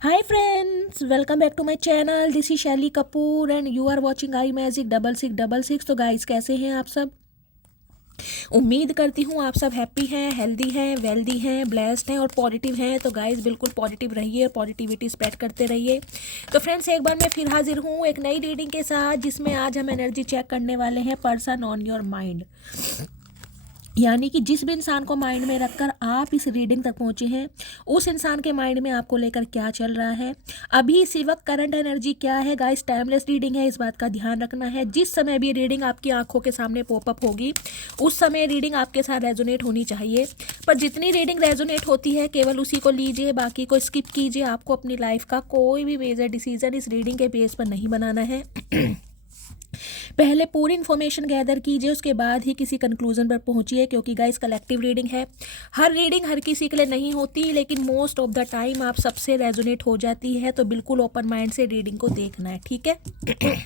Hi friends, welcome back to my channel. This is Shelly Kapoor and you are watching I magic 6666। तो guys कैसे हैं आप सब? उम्मीद करती हूँ आप सब हैप्पी हैं, हेल्दी हैं, वेल्दी हैं, ब्लेस्ड हैं और पॉजिटिव हैं। तो गाइस बिल्कुल पॉजिटिव रहिए, पॉजिटिविटी स्प्रेड करते रहिए। तो फ्रेंड्स एक बार मैं फिर हाजिर हूँ एक नई रीडिंग के साथ, जिसमें आज हम एनर्जी चेक करने वाले हैं पर्सन ऑन योर माइंड। यानी कि जिस भी इंसान को माइंड में रखकर आप इस रीडिंग तक पहुंचे हैं, उस इंसान के माइंड में आपको लेकर क्या चल रहा है अभी इसी वक्त, करंट एनर्जी क्या है। गाइस टाइमलेस रीडिंग है, इस बात का ध्यान रखना है। जिस समय भी रीडिंग आपकी आंखों के सामने पॉपअप होगी, उस समय रीडिंग आपके साथ रेजोनेट होनी चाहिए। पर जितनी रीडिंग रेजोनेट होती है केवल उसी को लीजिए, बाकी को स्किप कीजिए। आपको अपनी लाइफ का कोई भी मेजर डिसीजन इस रीडिंग के बेस पर नहीं बनाना है। पहले पूरी इन्फॉर्मेशन गैदर कीजिए, उसके बाद ही किसी कंक्लूजन पर पहुंचिए, क्योंकि गाइस कलेक्टिव रीडिंग है। हर रीडिंग हर किसी के लिए नहीं होती, लेकिन मोस्ट ऑफ द टाइम आप सबसे रेजोनेट हो जाती है। तो बिल्कुल ओपन माइंड से रीडिंग को देखना है, ठीक है।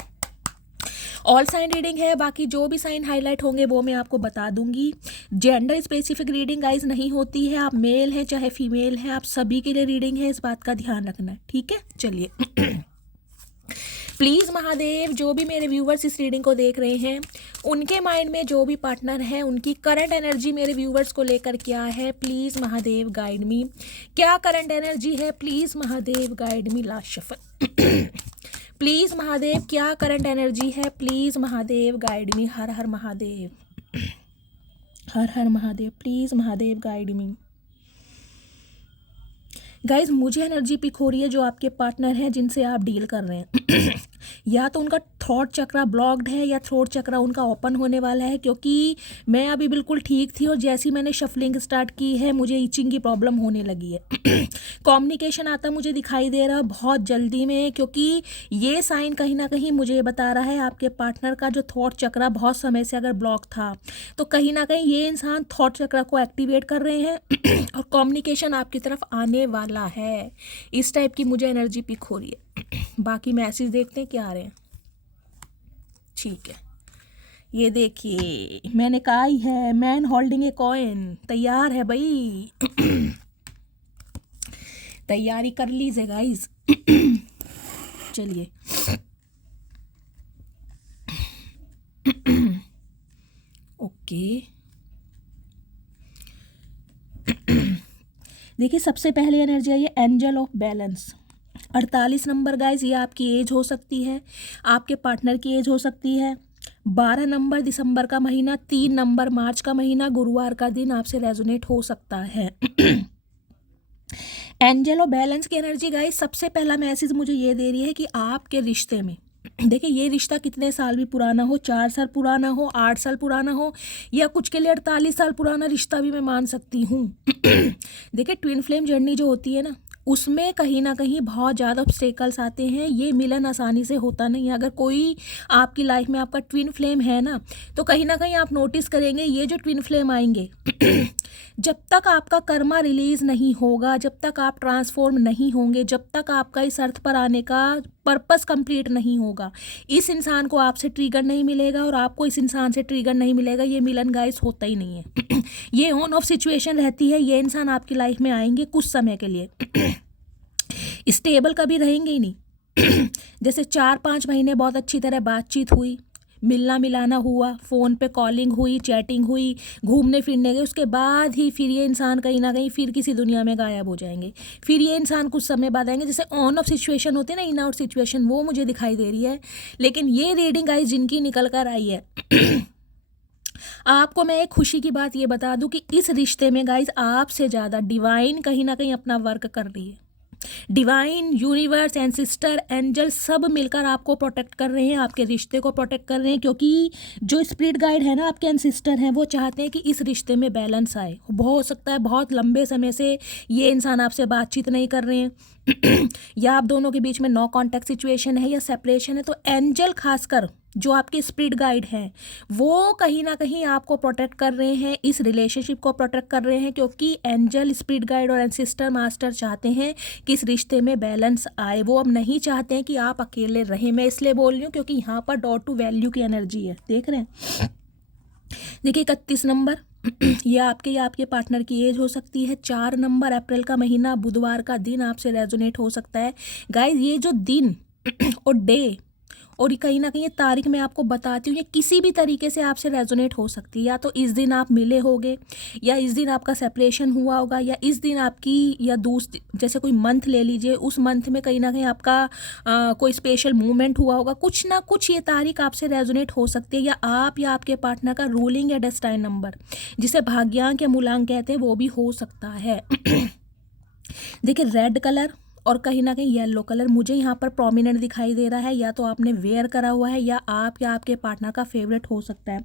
ऑल साइन रीडिंग है, बाकी जो भी साइन हाईलाइट होंगे वो मैं आपको बता दूंगी। जेंडर स्पेसिफिक रीडिंग गाइस नहीं होती है, आप मेल हैं चाहे फीमेल हैं, आप सभी के लिए रीडिंग है, इस बात का ध्यान रखना है, ठीक है। चलिए प्लीज़ महादेव, जो भी मेरे व्यूवर्स इस रीडिंग को देख रहे हैं, उनके माइंड में जो भी पार्टनर है, उनकी करंट एनर्जी मेरे व्यूवर्स को लेकर क्या है, प्लीज़ महादेव गाइड मी। क्या करंट एनर्जी है, please Mahadev guide me. Last shuffle. Please Mahadev, क्या करंट एनर्जी है, प्लीज़ महादेव गाइड मी। हर हर महादेव, हर हर Mahadev, please Mahadev guide me. Guys मुझे एनर्जी पिक हो रही है जो आपके पार्टनर हैं जिनसे आप डील कर रहे हैं। या तो उनका थ्रोट चक्रा ब्लॉक्ड है या थ्रोट चक्रा उनका ओपन होने वाला है, क्योंकि मैं अभी बिल्कुल ठीक थी और जैसी मैंने शफलिंग स्टार्ट की है मुझे ईचिंग की प्रॉब्लम होने लगी है। कम्युनिकेशन आता मुझे दिखाई दे रहा है बहुत जल्दी में, क्योंकि ये साइन कहीं ना कहीं मुझे ये बता रहा है आपके पार्टनर का जो थॉट चक्रा बहुत समय से अगर ब्लॉक था, तो कहीं ना कहीं ये इंसान थॉट चक्रा को एक्टिवेट कर रहे हैं और कम्युनिकेशन आपकी तरफ आने वाला है। इस टाइप की मुझे एनर्जी पिक हो रही है। बाकी मैसेज देखते हैं क्या आ रहे हैं, ठीक है। ये देखिए मैंने कहा ही है, मैन होल्डिंग ए कॉइन। तैयार है भाई। तैयारी कर लीजिए गाइस। चलिए ओके। देखिए सबसे पहले एनर्जी आई है angel of balance. 48 number guys, ये आपकी एज हो सकती है, आपके पार्टनर की एज हो सकती है। 12 नंबर दिसंबर का महीना, 3 नंबर मार्च का महीना, गुरुवार का दिन आपसे रेजोनेट हो सकता है। एंजल ऑफ बैलेंस की एनर्जी गाइज सबसे पहला मैसेज मुझे ये दे रही है कि आपके रिश्ते में, देखिए ये रिश्ता कितने साल भी पुराना हो, 4 साल पुराना हो, 8 साल पुराना हो, या कुछ के लिए 48 साल पुराना रिश्ता भी मैं मान सकती हूँ। देखिए ट्विन फ्लेम जर्नी जो होती है ना, उसमें कहीं ना कहीं बहुत ज़्यादा ऑब्स्टेकल्स आते हैं। ये मिलन आसानी से होता नहीं है। अगर कोई आपकी लाइफ में आपका ट्विन फ्लेम है ना, तो कहीं ना कहीं आप नोटिस करेंगे ये जो ट्विन फ्लेम आएंगे, जब तक आपका कर्मा रिलीज नहीं होगा, जब तक आप ट्रांसफॉर्म नहीं होंगे, जब तक आपका इस अर्थ पर आने का पर्पस कंप्लीट नहीं होगा, इस इंसान को आपसे ट्रिगर नहीं मिलेगा और आपको इस इंसान से ट्रिगर नहीं मिलेगा, ये मिलन गाइस होता ही नहीं है। ये ऑन ऑफ सिचुएशन रहती है। ये इंसान आपकी लाइफ में आएंगे कुछ समय के लिए, स्टेबल कभी रहेंगे ही नहीं। जैसे 4-5 महीने बहुत अच्छी तरह बातचीत हुई, मिलना मिलाना हुआ, फ़ोन पे कॉलिंग हुई, चैटिंग हुई, घूमने फिरने गए, उसके बाद ही फिर ये इंसान कहीं ना कहीं फिर किसी दुनिया में गायब हो जाएंगे। फिर ये इंसान कुछ समय बाद आएंगे। जैसे ऑन ऑफ सिचुएशन होती है ना, इन आउट सिचुएशन, वो मुझे दिखाई दे रही है। लेकिन ये रीडिंग गाइस जिनकी निकल कर आई है, आपको मैं एक खुशी की बात ये बता दूं कि इस रिश्ते में गाइस आपसे ज़्यादा डिवाइन कहीं ना कहीं अपना वर्क कर रही है। डिवाइन, यूनिवर्स, एंसिस्टर, एंजल सब मिलकर आपको प्रोटेक्ट कर रहे हैं, आपके रिश्ते को प्रोटेक्ट कर रहे हैं, क्योंकि जो स्पिरिट गाइड है ना, आपके एंसिस्टर हैं, वो चाहते हैं कि इस रिश्ते में बैलेंस आए। हो सकता है बहुत लंबे समय से ये इंसान आपसे बातचीत नहीं कर रहे हैं, या आप दोनों के बीच में नो कांटेक्ट सिचुएशन है या सेपरेशन है। तो एंजल खासकर जो आपके स्पिरिट गाइड हैं, वो कहीं ना कहीं आपको प्रोटेक्ट कर रहे हैं, इस रिलेशनशिप को प्रोटेक्ट कर रहे हैं, क्योंकि एंजल, स्पिरिट गाइड और एंसिस्टर मास्टर चाहते हैं कि इस रिश्ते में बैलेंस आए। वो अब नहीं चाहते हैं कि आप अकेले रहें। मैं इसलिए बोल रही हूँ क्योंकि यहाँ पर डॉट टू वैल्यू की एनर्जी है, देख रहे हैं। देखिए 31 नंबर, ये आपके या आपके पार्टनर की एज हो सकती है। 4 नंबर, अप्रैल का महीना, बुधवार का दिन आपसे रेजोनेट हो सकता है। गाइज ये जो दिन और डे और कहीं ना कहीं ये तारीख मैं आपको बताती हूँ, ये किसी भी तरीके से आपसे रेजोनेट हो सकती है। या तो इस दिन आप मिले होगे, या इस दिन आपका सेपरेशन हुआ होगा, या इस दिन आपकी या दूसरी, जैसे कोई मंथ ले लीजिए, उस मंथ में कहीं ना कहीं आपका कोई स्पेशल मूवमेंट हुआ होगा। कुछ ना कुछ ये तारीख आपसे रेजोनेट हो सकती है। या आप या आपके पार्टनर का रूलिंग या डेस्टाइन नंबर, जिसे भाग्यांक या मूलांक कहते हैं, वो भी हो सकता है। देखिए रेड कलर और कहीं ना कहीं येलो कलर मुझे यहाँ पर प्रोमिनेंट दिखाई दे रहा है। या तो आपने वेयर करा हुआ है, या आप या आपके पार्टनर का फेवरेट हो सकता है।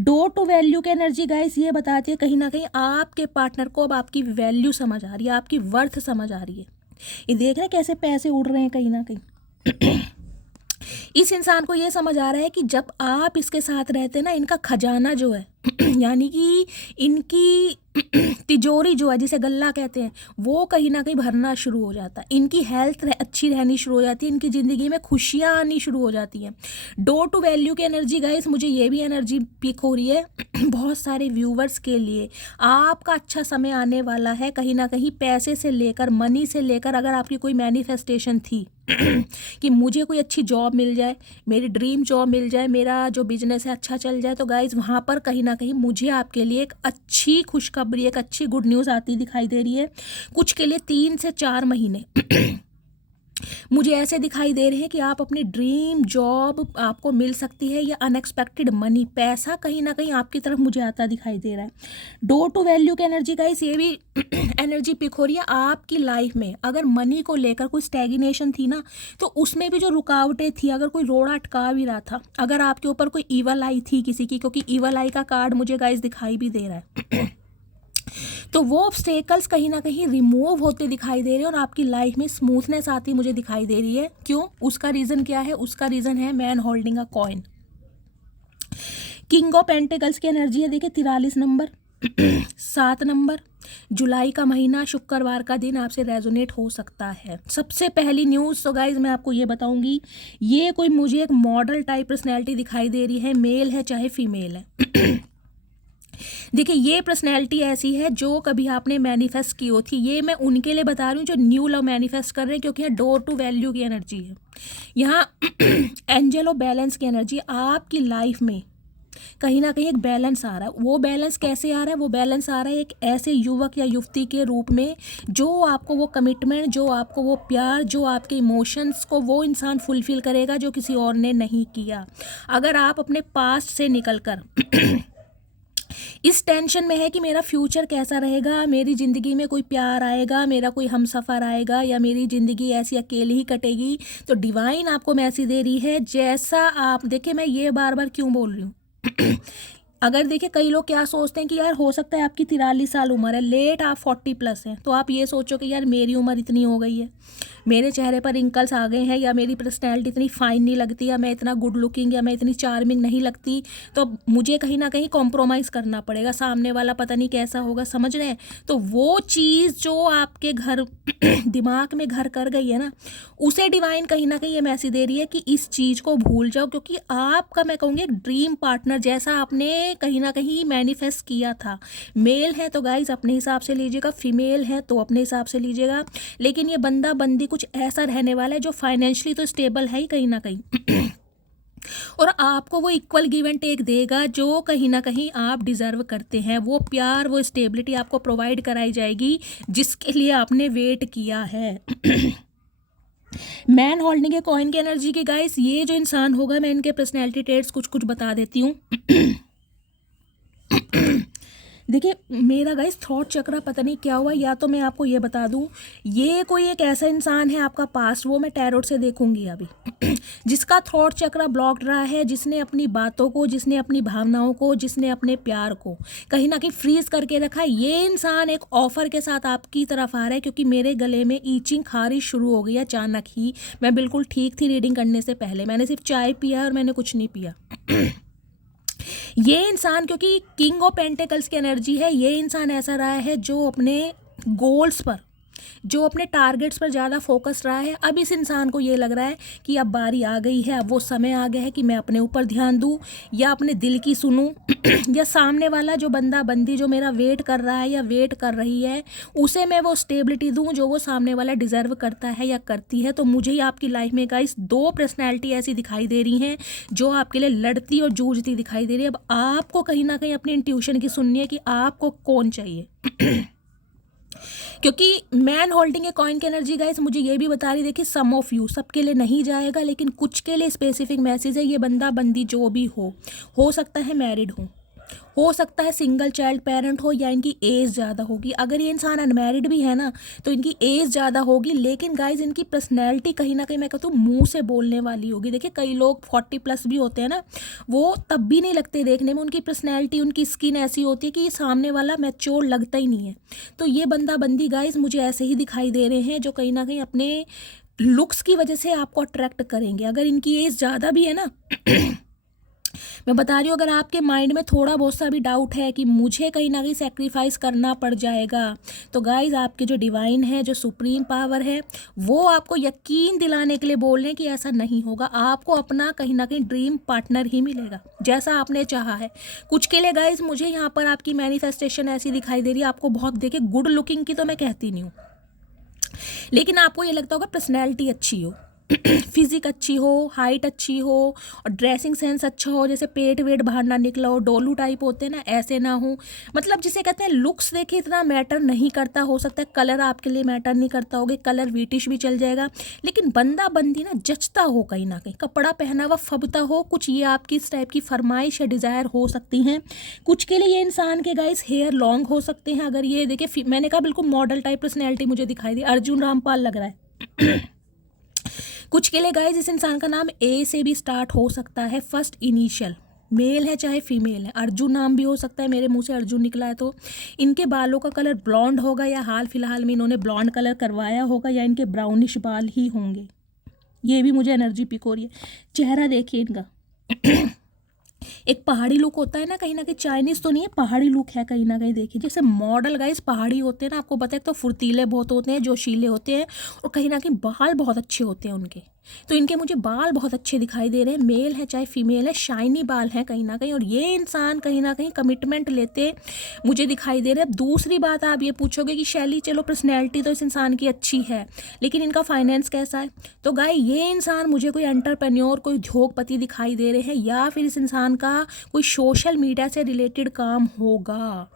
डोर टू वैल्यू की एनर्जी गाइस ये बताती है कहीं ना कहीं आपके पार्टनर को अब आपकी वैल्यू समझ आ रही है, आपकी वर्थ समझ आ रही है। ये देख रहे हैं कैसे पैसे उड़ रहे हैं कहीं ना कहीं। इस इंसान को ये समझ आ रहा है कि जब आप इसके साथ रहते हैं ना, इनका खजाना जो है यानी कि इनकी तिजोरी जो है, जिसे गल्ला कहते हैं, वो कहीं ना कहीं भरना शुरू हो जाता है। इनकी हेल्थ अच्छी रहनी शुरू हो जाती है, इनकी ज़िंदगी में खुशियाँ आनी शुरू हो जाती हैं। डोर टू वैल्यू की एनर्जी गाइस, मुझे ये भी एनर्जी पिक हो रही है बहुत सारे व्यूवर्स के लिए। आपका अच्छा समय आने वाला है, कहीं ना कहीं पैसे से लेकर, मनी से लेकर, अगर आपकी कोई मैनिफेस्टेशन थी कि मुझे कोई अच्छी जॉब मिल जाए, मेरी ड्रीम जॉब मिल जाए, मेरा जो बिजनेस है अच्छा चल जाए, तो गाइज वहाँ पर कहीं ना कहीं मुझे आपके लिए एक अच्छी खुशखबरी, एक अच्छी गुड न्यूज़ आती दिखाई दे रही है। कुछ के लिए 3 से 4 महीने मुझे ऐसे दिखाई दे रहे हैं कि आप अपनी ड्रीम जॉब आपको मिल सकती है, या अनएक्सपेक्टेड मनी, पैसा कहीं ना कहीं आपकी तरफ मुझे आता दिखाई दे रहा है। डोर टू वैल्यू की एनर्जी गाइस ये भी एनर्जी पिक हो रही है। आपकी लाइफ में अगर मनी को लेकर कोई स्टैग्नेशन थी ना, तो उसमें भी जो रुकावटें थी, अगर कोई रोड़ा अटका भी रहा था, अगर आपके ऊपर कोई ईवल आई थी किसी की, क्योंकि ईवल आई का कार्ड मुझे गाइस दिखाई भी दे रहा है तो वो ऑब्स्टेकल्स कहीं ना कहीं रिमूव होते दिखाई दे रहे हैं और आपकी लाइफ में स्मूथनेस आती मुझे दिखाई दे रही है। क्यों? उसका रीज़न क्या है? उसका रीज़न है man holding a coin. King of pentacles की एनर्जी है, देखिए 43 नंबर 7 नंबर, जुलाई का महीना, शुक्रवार का दिन आपसे रेजोनेट हो सकता है। सबसे पहली न्यूज़ तो गाइज मैं आपको ये बताऊंगी, ये कोई मुझे एक मॉडल टाइप पर्सनैलिटी दिखाई दे रही है, मेल है चाहे फीमेल है। देखिए ये पर्सनैलिटी ऐसी है जो कभी आपने मैनिफेस्ट की हो थी। ये मैं उनके लिए बता रही हूँ जो न्यू लव मैनिफेस्ट कर रहे हैं, क्योंकि यहाँ डोर टू वैल्यू की एनर्जी है, यहाँ एंजल ऑफ बैलेंस की एनर्जी। आपकी लाइफ में कहीं ना कहीं एक बैलेंस आ रहा है। वो बैलेंस कैसे आ रहा है? वो बैलेंस आ रहा है एक ऐसे युवक या युवती के रूप में जो आपको वो कमिटमेंट, जो आपको वो प्यार, जो आपके इमोशंस को वो इंसान फुलफिल करेगा जो किसी और ने नहीं किया। अगर आप अपने पास्ट से निकल कर इस टेंशन में है कि मेरा फ्यूचर कैसा रहेगा, मेरी ज़िंदगी में कोई प्यार आएगा, मेरा कोई हमसफ़र आएगा, या मेरी ज़िंदगी ऐसी अकेली ही कटेगी, तो डिवाइन आपको मैसेज दे रही है जैसा आप देखिए। मैं ये बार बार क्यों बोल रही हूँ अगर देखिए कई लोग क्या सोचते हैं कि यार हो सकता है आपकी 43 साल उम्र है, लेट आप 40+ हैं, तो आप ये सोचो कि यार मेरी उम्र इतनी हो गई है, मेरे चेहरे पर रिंकल्स आ गए हैं, या मेरी पर्सनैलिटी इतनी फाइन नहीं लगती, या मैं इतना गुड लुकिंग या मैं इतनी चार्मिंग नहीं लगती, तो मुझे कहीं ना कहीं कॉम्प्रोमाइज़ करना पड़ेगा, सामने वाला पता नहीं कैसा होगा, समझ रहे हैं? तो वो चीज़ जो आपके घर दिमाग में घर कर गई है ना, उसे डिवाइन कहीं ना कहीं ये मैसेज दे रही है कि इस चीज़ को भूल जाओ, क्योंकि आपका मैं कहूँगी एक ड्रीम पार्टनर जैसा आपने कहीं ना कहीं मैनिफेस्ट किया था। मेल है तो गाइज अपने हिसाब से लीजिएगा, फीमेल है तो अपने हिसाब से लीजिएगा, लेकिन ये बंदा बंदी कुछ ऐसा रहने वाला है जो फाइनेंशियली तो स्टेबल है ही कहीं ना कहीं और आपको वो इक्वल गिव एंड टेक देगा जो कहीं ना कहीं आप डिज़र्व करते हैं। वो प्यार, वो स्टेबिलिटी आपको प्रोवाइड कराई जाएगी जिसके लिए आपने वेट किया है। मैन होल्डिंग के कॉइन की एनर्जी की गाइस, ये जो इंसान होगा, मैं इनके पर्सनैलिटी ट्रेट्स कुछ कुछ बता देती हूँ। देखिए मेरा गाइस थॉट चक्रा पता नहीं क्या हुआ, या तो मैं आपको ये बता दूं, ये कोई एक ऐसा इंसान है आपका पास्ट, वो मैं टैरोट से देखूंगी अभी जिसका थॉट चक्रा ब्लॉक्ड रहा है, जिसने अपनी बातों को, जिसने अपनी भावनाओं को, जिसने अपने प्यार को कहीं ना कहीं फ्रीज करके रखा है। ये इंसान एक ऑफर के साथ आपकी तरफ आ रहा है, क्योंकि मेरे गले में ईचिंग खारिश शुरू हो गई अचानक ही। मैं बिल्कुल ठीक थी रीडिंग करने से पहले, मैंने सिर्फ चाय पिया और मैंने कुछ नहीं पिया। ये इंसान, क्योंकि किंग ऑफ पेंटिकल्स की एनर्जी है, ये इंसान ऐसा रहा है जो अपने गोल्स पर जो अपने टारगेट्स पर ज़्यादा फोकस रहा है, अब इस इंसान को ये लग रहा है कि अब बारी आ गई है, अब वो समय आ गया है कि मैं अपने ऊपर ध्यान दूँ या अपने दिल की सुनूँ या सामने वाला जो बंदा बंदी जो मेरा वेट कर रहा है या वेट कर रही है उसे मैं वो स्टेबिलिटी दूँ जो वो सामने वाला डिज़र्व करता है या करती है। तो मुझे ही आपकी लाइफ में गाइस 2 पर्सनैलिटी ऐसी दिखाई दे रही हैं जो आपके लिए लड़ती और जूझती दिखाई दे रही है। अब आपको कहीं ना कहीं अपनी इंट्यूशन की सुननी है कि आपको कौन चाहिए क्योंकि मैन होल्डिंग ए कॉइन की एनर्जी गाइस मुझे ये भी बता रही, देखिए सम ऑफ यू, सबके लिए नहीं जाएगा लेकिन कुछ के लिए स्पेसिफिक मैसेज है। ये बंदा बंदी जो भी हो सकता है मैरिड हो सकता है सिंगल चाइल्ड पेरेंट हो, या इनकी एज ज़्यादा होगी। अगर ये इंसान अनमैरिड भी है ना तो इनकी एज ज़्यादा होगी, लेकिन गाइज इनकी पर्सनैलिटी कहीं ना कहीं मैं कहता हूँ मुँह से बोलने वाली होगी। देखिए कई लोग 40+ भी होते हैं ना, वो तब भी नहीं लगते देखने में, उनकी पर्सनैलिटी उनकी स्किन ऐसी होती है कि ये सामने वाला मैच्योर लगता ही नहीं है। तो ये बंदा बंदी गाइज मुझे ऐसे ही दिखाई दे रहे हैं जो कहीं ना कहीं अपने लुक्स की वजह से आपको अट्रैक्ट करेंगे। अगर इनकी एज ज़्यादा भी है ना मैं बता रही हूँ, अगर आपके माइंड में थोड़ा बहुत सा भी डाउट है कि मुझे कहीं ना कहीं सेक्रीफाइस करना पड़ जाएगा, तो गाइज आपके जो डिवाइन है, जो सुप्रीम पावर है, वो आपको यकीन दिलाने के लिए बोल रहे हैं कि ऐसा नहीं होगा। आपको अपना कहीं ना कहीं ड्रीम पार्टनर ही मिलेगा जैसा आपने चाहा है। कुछ के लिए गाइज मुझे यहाँ पर आपकी मैनिफेस्टेशन ऐसी दिखाई दे रही है, आपको बहुत देखिए गुड लुकिंग की तो मैं कहती नहीं हूँ, लेकिन आपको ये लगता होगा पर्सनैलिटी अच्छी हो फिजिक अच्छी हो, हाइट अच्छी हो और ड्रेसिंग सेंस अच्छा हो, जैसे पेट वेट बाहर ना निकला हो, डोलू टाइप होते हैं ना ऐसे ना हो, मतलब जिसे कहते हैं लुक्स देखिए इतना मैटर नहीं करता। हो सकता है कलर आपके लिए मैटर नहीं करता होगा, कलर वीटिश भी चल जाएगा, लेकिन बंदा बंदी ना जचता हो, कहीं ना कहीं कपड़ा पहना हुआ फबता हो, कुछ ये आपकी इस टाइप की फरमाइश या डिज़ायर हो सकती हैं। कुछ के लिए ये इंसान के गाइस हेयर लॉन्ग हो सकते हैं। अगर ये देखिए मैंने कहा बिल्कुल मॉडल टाइप पर्सनैलिटी मुझे दिखाई दी, अर्जुन रामपाल लग रहा है कुछ के लिए गाइज इस इंसान का नाम ए से भी स्टार्ट हो सकता है, फर्स्ट इनिशियल, मेल है चाहे फीमेल है, अर्जुन नाम भी हो सकता है, मेरे मुंह से अर्जुन निकला है। तो इनके बालों का कलर ब्लॉन्ड होगा या हाल फिलहाल में इन्होंने ब्लॉन्ड कलर करवाया होगा, या इनके ब्राउनिश बाल ही होंगे। ये भी मुझे एनर्जी पिक हो रही है। चेहरा देखिए इनका एक पहाड़ी लुक होता है ना, कहीं ना कहीं चाइनीज़ तो नहीं है, पहाड़ी लुक है कहीं ना कहीं। देखिए जैसे मॉडल गाइस पहाड़ी होते हैं ना, आपको पता है, तो फुर्तीले बहुत होते हैं, जोशीले होते हैं, और कहीं ना कहीं बाल बहुत अच्छे होते हैं उनके। तो इनके मुझे बाल बहुत अच्छे दिखाई दे रहे हैं, मेल है चाहे फीमेल है, शाइनी बाल हैं कहीं ना कहीं, और ये इंसान कहीं ना कहीं कमिटमेंट लेते मुझे दिखाई दे रहे हैं। अब दूसरी बात आप ये पूछोगे कि शैली चलो पर्सनैलिटी तो इस इंसान की अच्छी है, लेकिन इनका फाइनेंस कैसा है? तो गाय ये इंसान मुझे कोई एंटरप्रेन्योर, कोई उद्योगपति दिखाई दे रहे हैं, या फिर इस इंसान का कोई सोशल मीडिया से रिलेटेड काम होगा।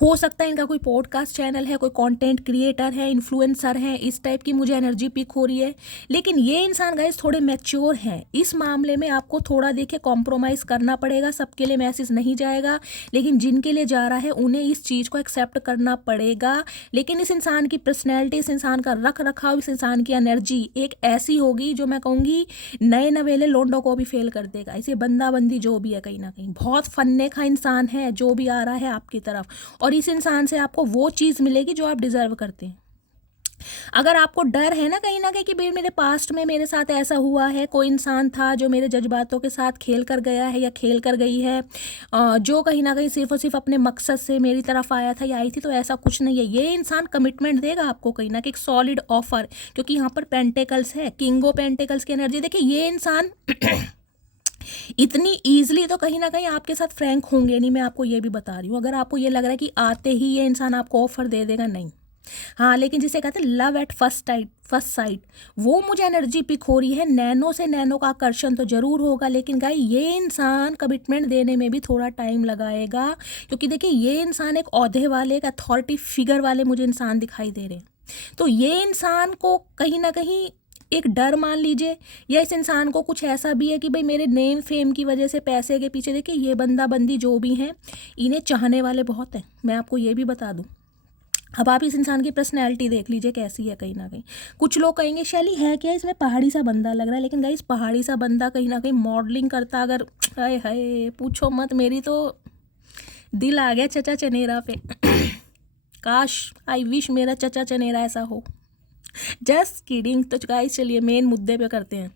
हो सकता है इनका कोई पॉडकास्ट चैनल है, कोई कंटेंट क्रिएटर है, इन्फ्लुएंसर है, इस टाइप की मुझे एनर्जी पिक हो रही है। लेकिन ये इंसान गाइस थोड़े मैच्योर हैं, इस मामले में आपको थोड़ा देखिए कॉम्प्रोमाइज़ करना पड़ेगा। सबके लिए मैसेज नहीं जाएगा, लेकिन जिनके लिए जा रहा है उन्हें इस चीज़ को एक्सेप्ट करना पड़ेगा। लेकिन इस इंसान की पर्सनैलिटी, इस इंसान का रख रखाव, इस इंसान की एनर्जी एक ऐसी होगी जो मैं कहूँगी नए नवेले लोंडों को भी फेल कर देगा। इसे बंदा बंदी जो भी है कहीं ना कहीं बहुत फन्ने का इंसान है जो भी आ रहा है आपकी तरफ, और इस इंसान से आपको वो चीज़ मिलेगी जो आप डिज़र्व करते हैं। अगर आपको डर है ना कहीं कि भाई मेरे पास्ट में मेरे साथ ऐसा हुआ है, कोई इंसान था जो मेरे जज्बातों के साथ खेल कर गया है या खेल कर गई है, जो कहीं ना कहीं सिर्फ और सिर्फ अपने मकसद से मेरी तरफ आया था या आई थी, तो ऐसा कुछ नहीं है। ये इंसान कमिटमेंट देगा आपको कहीं ना कहीं, एक सॉलिड ऑफर, क्योंकि यहाँ पर पेंटिकल्स है, किंग ऑफ पेंटिकल्स की एनर्जी। देखिए ये इंसान इतनी ईजिली तो कहीं ना कहीं आपके साथ फ्रैंक होंगे नहीं, मैं आपको ये भी बता रही हूँ। अगर आपको ये लग रहा है कि आते ही ये इंसान आपको ऑफर दे देगा, नहीं। हाँ, लेकिन जिसे कहते हैं लव एट फर्स्ट साइट, वो मुझे एनर्जी पिक हो रही है। नैनो से नैनो का आकर्षण तो जरूर होगा, लेकिन गाय ये इंसान कमिटमेंट देने में भी थोड़ा टाइम लगाएगा, क्योंकि देखिए ये इंसान एक ओहदे वाले, एक अथॉरिटी फिगर वाले मुझे इंसान दिखाई दे रहे हैं। तो ये इंसान को कहीं ना कहीं एक डर मान लीजिए, या इस इंसान को कुछ ऐसा भी है कि भाई मेरे नेम फेम की वजह से पैसे के पीछे, देखिए ये बंदा बंदी जो भी हैं इन्हें चाहने वाले बहुत हैं, मैं आपको ये भी बता दूं। अब आप इस इंसान की पर्सनैलिटी देख लीजिए कैसी है। कहीं ना कहीं कुछ लोग कहेंगे शैली है क्या इसमें, पहाड़ी सा बंदा लग रहा है, लेकिन गाइस पहाड़ी सा बंदा कहीं ना कहीं मॉडलिंग करता, अगर हाय हाय पूछो मत, मेरी तो दिल आ गया चचा चनेरा पे काश आई विश मेरा चचा चनेरा ऐसा हो, जस्ट किडिंग। तो गाइस चलिए मेन मुद्दे पे करते हैं।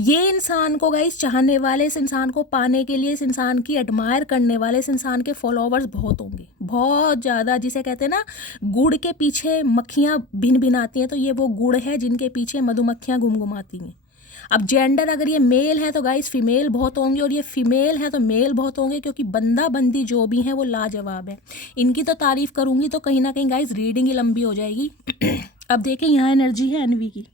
ये इंसान को गाइस चाहने वाले, इस इंसान को पाने के लिए, इस इंसान की एडमायर करने वाले, इस इंसान के फॉलोअर्स बहुत होंगे, बहुत ज़्यादा। जिसे कहते हैं ना गुड़ के पीछे मक्खियाँ भिन भिनाती हैं, तो ये वो गुड़ है जिनके पीछे मधुमक्खियाँ घुमघुमाती हैं। अब जेंडर अगर ये मेल है तो गाइस फीमेल बहुत होंगे, और ये फीमेल है तो मेल बहुत होंगे, क्योंकि बंदा बंदी जो भी है वो लाजवाब है। इनकी तो तारीफ करूँगी तो कहीं ना कहीं गाइस रीडिंग ही लंबी हो जाएगी। अब देखें यहाँ एनर्जी है एनवी की।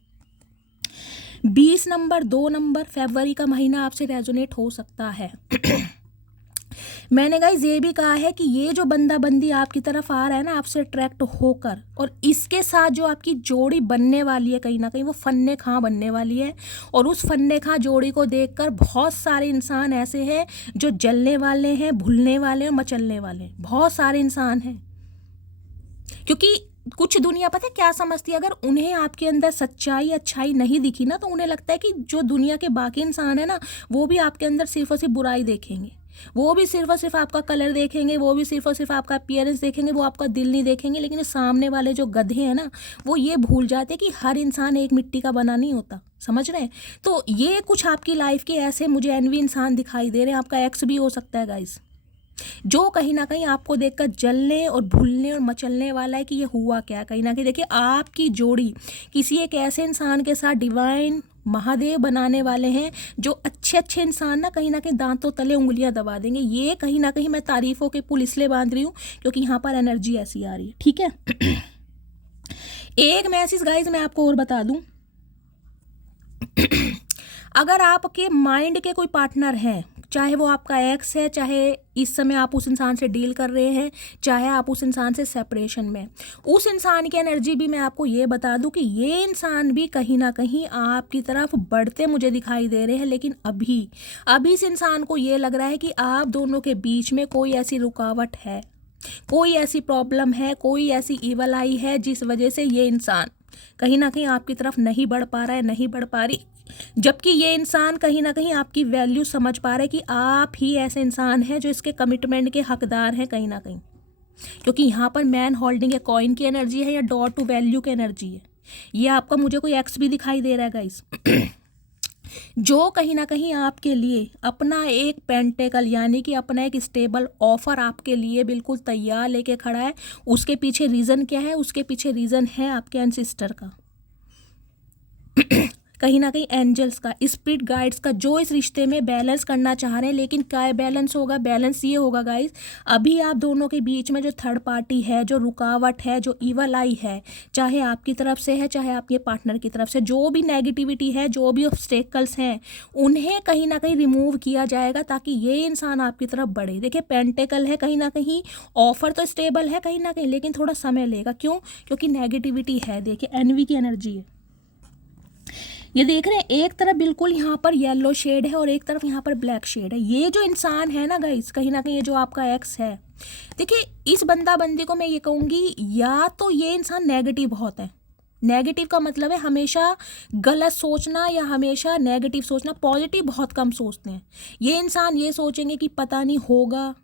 20 नंबर, 2 नंबर, फरवरी का महीना आपसे रेजोनेट हो सकता है। मैंने गाइस ये भी कहा है कि ये जो बंदा बंदी आपकी तरफ आ रहा है ना, आपसे अट्रैक्ट होकर, और इसके साथ जो आपकी जोड़ी बनने वाली है कहीं ना कहीं वो फन्ने खां बनने वाली है। और उस फन्ने खां जोड़ी को देखकर बहुत सारे इंसान ऐसे हैं जो जलने वाले हैं, भूलने वाले हैं, मचलने वाले हैं। बहुत सारे इंसान हैं, क्योंकि कुछ दुनिया पता है क्या समझती है, अगर उन्हें आपके अंदर सच्चाई अच्छाई नहीं दिखी ना, तो उन्हें लगता है कि जो दुनिया के बाकी इंसान है ना, वो भी आपके अंदर सिर्फ और सिर्फ बुराई देखेंगे, वो भी सिर्फ और सिर्फ आपका कलर देखेंगे, वो भी सिर्फ और सिर्फ आपका अपीयरेंस देखेंगे, वो आपका दिल नहीं देखेंगे। लेकिन सामने वाले जो गधे हैं ना, वो ये भूल जाते हैं कि हर इंसान एक मिट्टी का बना नहीं होता। समझ रहे हैं? तो ये कुछ आपकी लाइफ के ऐसे मुझे एनवी इंसान दिखाई दे रहे हैं। आपका एक्स भी हो सकता है गाइस, जो कहीं ना कहीं आपको देखकर जलने और भूलने और मचलने वाला है कि ये हुआ क्या। कहीं ना कहीं देखिए आपकी जोड़ी किसी एक ऐसे इंसान के साथ डिवाइन महादेव बनाने वाले हैं, जो अच्छे अच्छे इंसान ना कहीं दांतों तले उंगलियां दबा देंगे। ये कहीं ना कहीं मैं तारीफों के पुल इसलिए बांध रही हूँ क्योंकि यहाँ पर एनर्जी ऐसी आ रही है। ठीक है। एक मैसेज गाइज मैं आपको और बता दूं, अगर आपके माइंड के कोई पार्टनर हैं, चाहे वो आपका एक्स है, चाहे इस समय आप उस इंसान से डील कर रहे हैं, चाहे आप उस इंसान से सेपरेशन में, उस इंसान की एनर्जी भी मैं आपको ये बता दूं कि ये इंसान भी कहीं ना कहीं आपकी तरफ बढ़ते मुझे दिखाई दे रहे हैं। लेकिन अभी इस इंसान को ये लग रहा है कि आप दोनों के बीच में कोई ऐसी रुकावट है, कोई ऐसी प्रॉब्लम है, कोई ऐसी ईवल आई है जिस वजह से ये इंसान कहीं ना कहीं आपकी तरफ नहीं बढ़ पा रहा है, नहीं बढ़ पा रही। जबकि ये इंसान कहीं ना कहीं आपकी वैल्यू समझ पा रहा है कि आप ही ऐसे इंसान हैं जो इसके कमिटमेंट के हकदार हैं कहीं ना कहीं। क्योंकि यहाँ पर मैन होल्डिंग या कॉइन की एनर्जी है या डॉट टू वैल्यू की एनर्जी है। ये आपका मुझे कोई एक्स भी दिखाई दे रहा है गाइस, जो कहीं ना कहीं आपके लिए अपना एक पेंटेकल यानी कि अपना एक स्टेबल ऑफर आपके लिए बिल्कुल तैयार लेके खड़ा है। उसके पीछे रीज़न क्या है? उसके पीछे रीज़न है आपके एंसेस्टर का, कहीं ना कहीं एंजल्स का, स्पिरिट गाइड्स का, जो इस रिश्ते में बैलेंस करना चाह रहे हैं। लेकिन क्या बैलेंस होगा? बैलेंस ये होगा गाइस, अभी आप दोनों के बीच में जो थर्ड पार्टी है, जो रुकावट है, जो ईवल आई है, चाहे आपकी तरफ से है चाहे आपके पार्टनर की तरफ से, जो भी नेगेटिविटी है, जो भी ऑब्स्टेकल्स हैं, उन्हें कहीं ना कहीं रिमूव किया जाएगा ताकि ये इंसान आपकी तरफ बढ़े। देखिए पेंटेकल है, कहीं ना कहीं ऑफर तो स्टेबल है कहीं ना कहीं, लेकिन थोड़ा समय लेगा। क्यों? क्योंकि नेगेटिविटी है। देखिए एनवी की एनर्जी है, ये देख रहे हैं, एक तरफ बिल्कुल यहाँ पर येलो शेड है और एक तरफ यहाँ पर ब्लैक शेड है। ये जो इंसान है ना गाइस, कहीं ना कहीं ये जो आपका एक्स है, देखिए इस बंदा बंदी को मैं ये कहूँगी, या तो ये इंसान नेगेटिव बहुत है। नेगेटिव का मतलब है हमेशा गलत सोचना या हमेशा नेगेटिव सोचना, पॉजिटिव बहुत कम सोचते हैं। ये इंसान ये सोचेंगे कि पता नहीं होगा,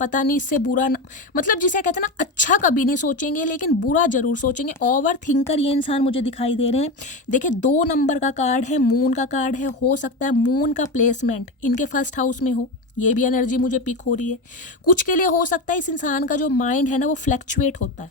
पता नहीं इससे बुरा न, मतलब जिसे कहते हैं ना, अच्छा कभी नहीं सोचेंगे लेकिन बुरा जरूर सोचेंगे। ओवर थिंकर ये इंसान मुझे दिखाई दे रहे हैं। देखिए 2 नंबर का कार्ड है, मून का कार्ड है, हो सकता है मून का प्लेसमेंट इनके फर्स्ट हाउस में हो, ये भी एनर्जी मुझे पिक हो रही है। कुछ के लिए हो सकता है इस इंसान का जो माइंड है ना वो फ्लैक्चुएट होता है,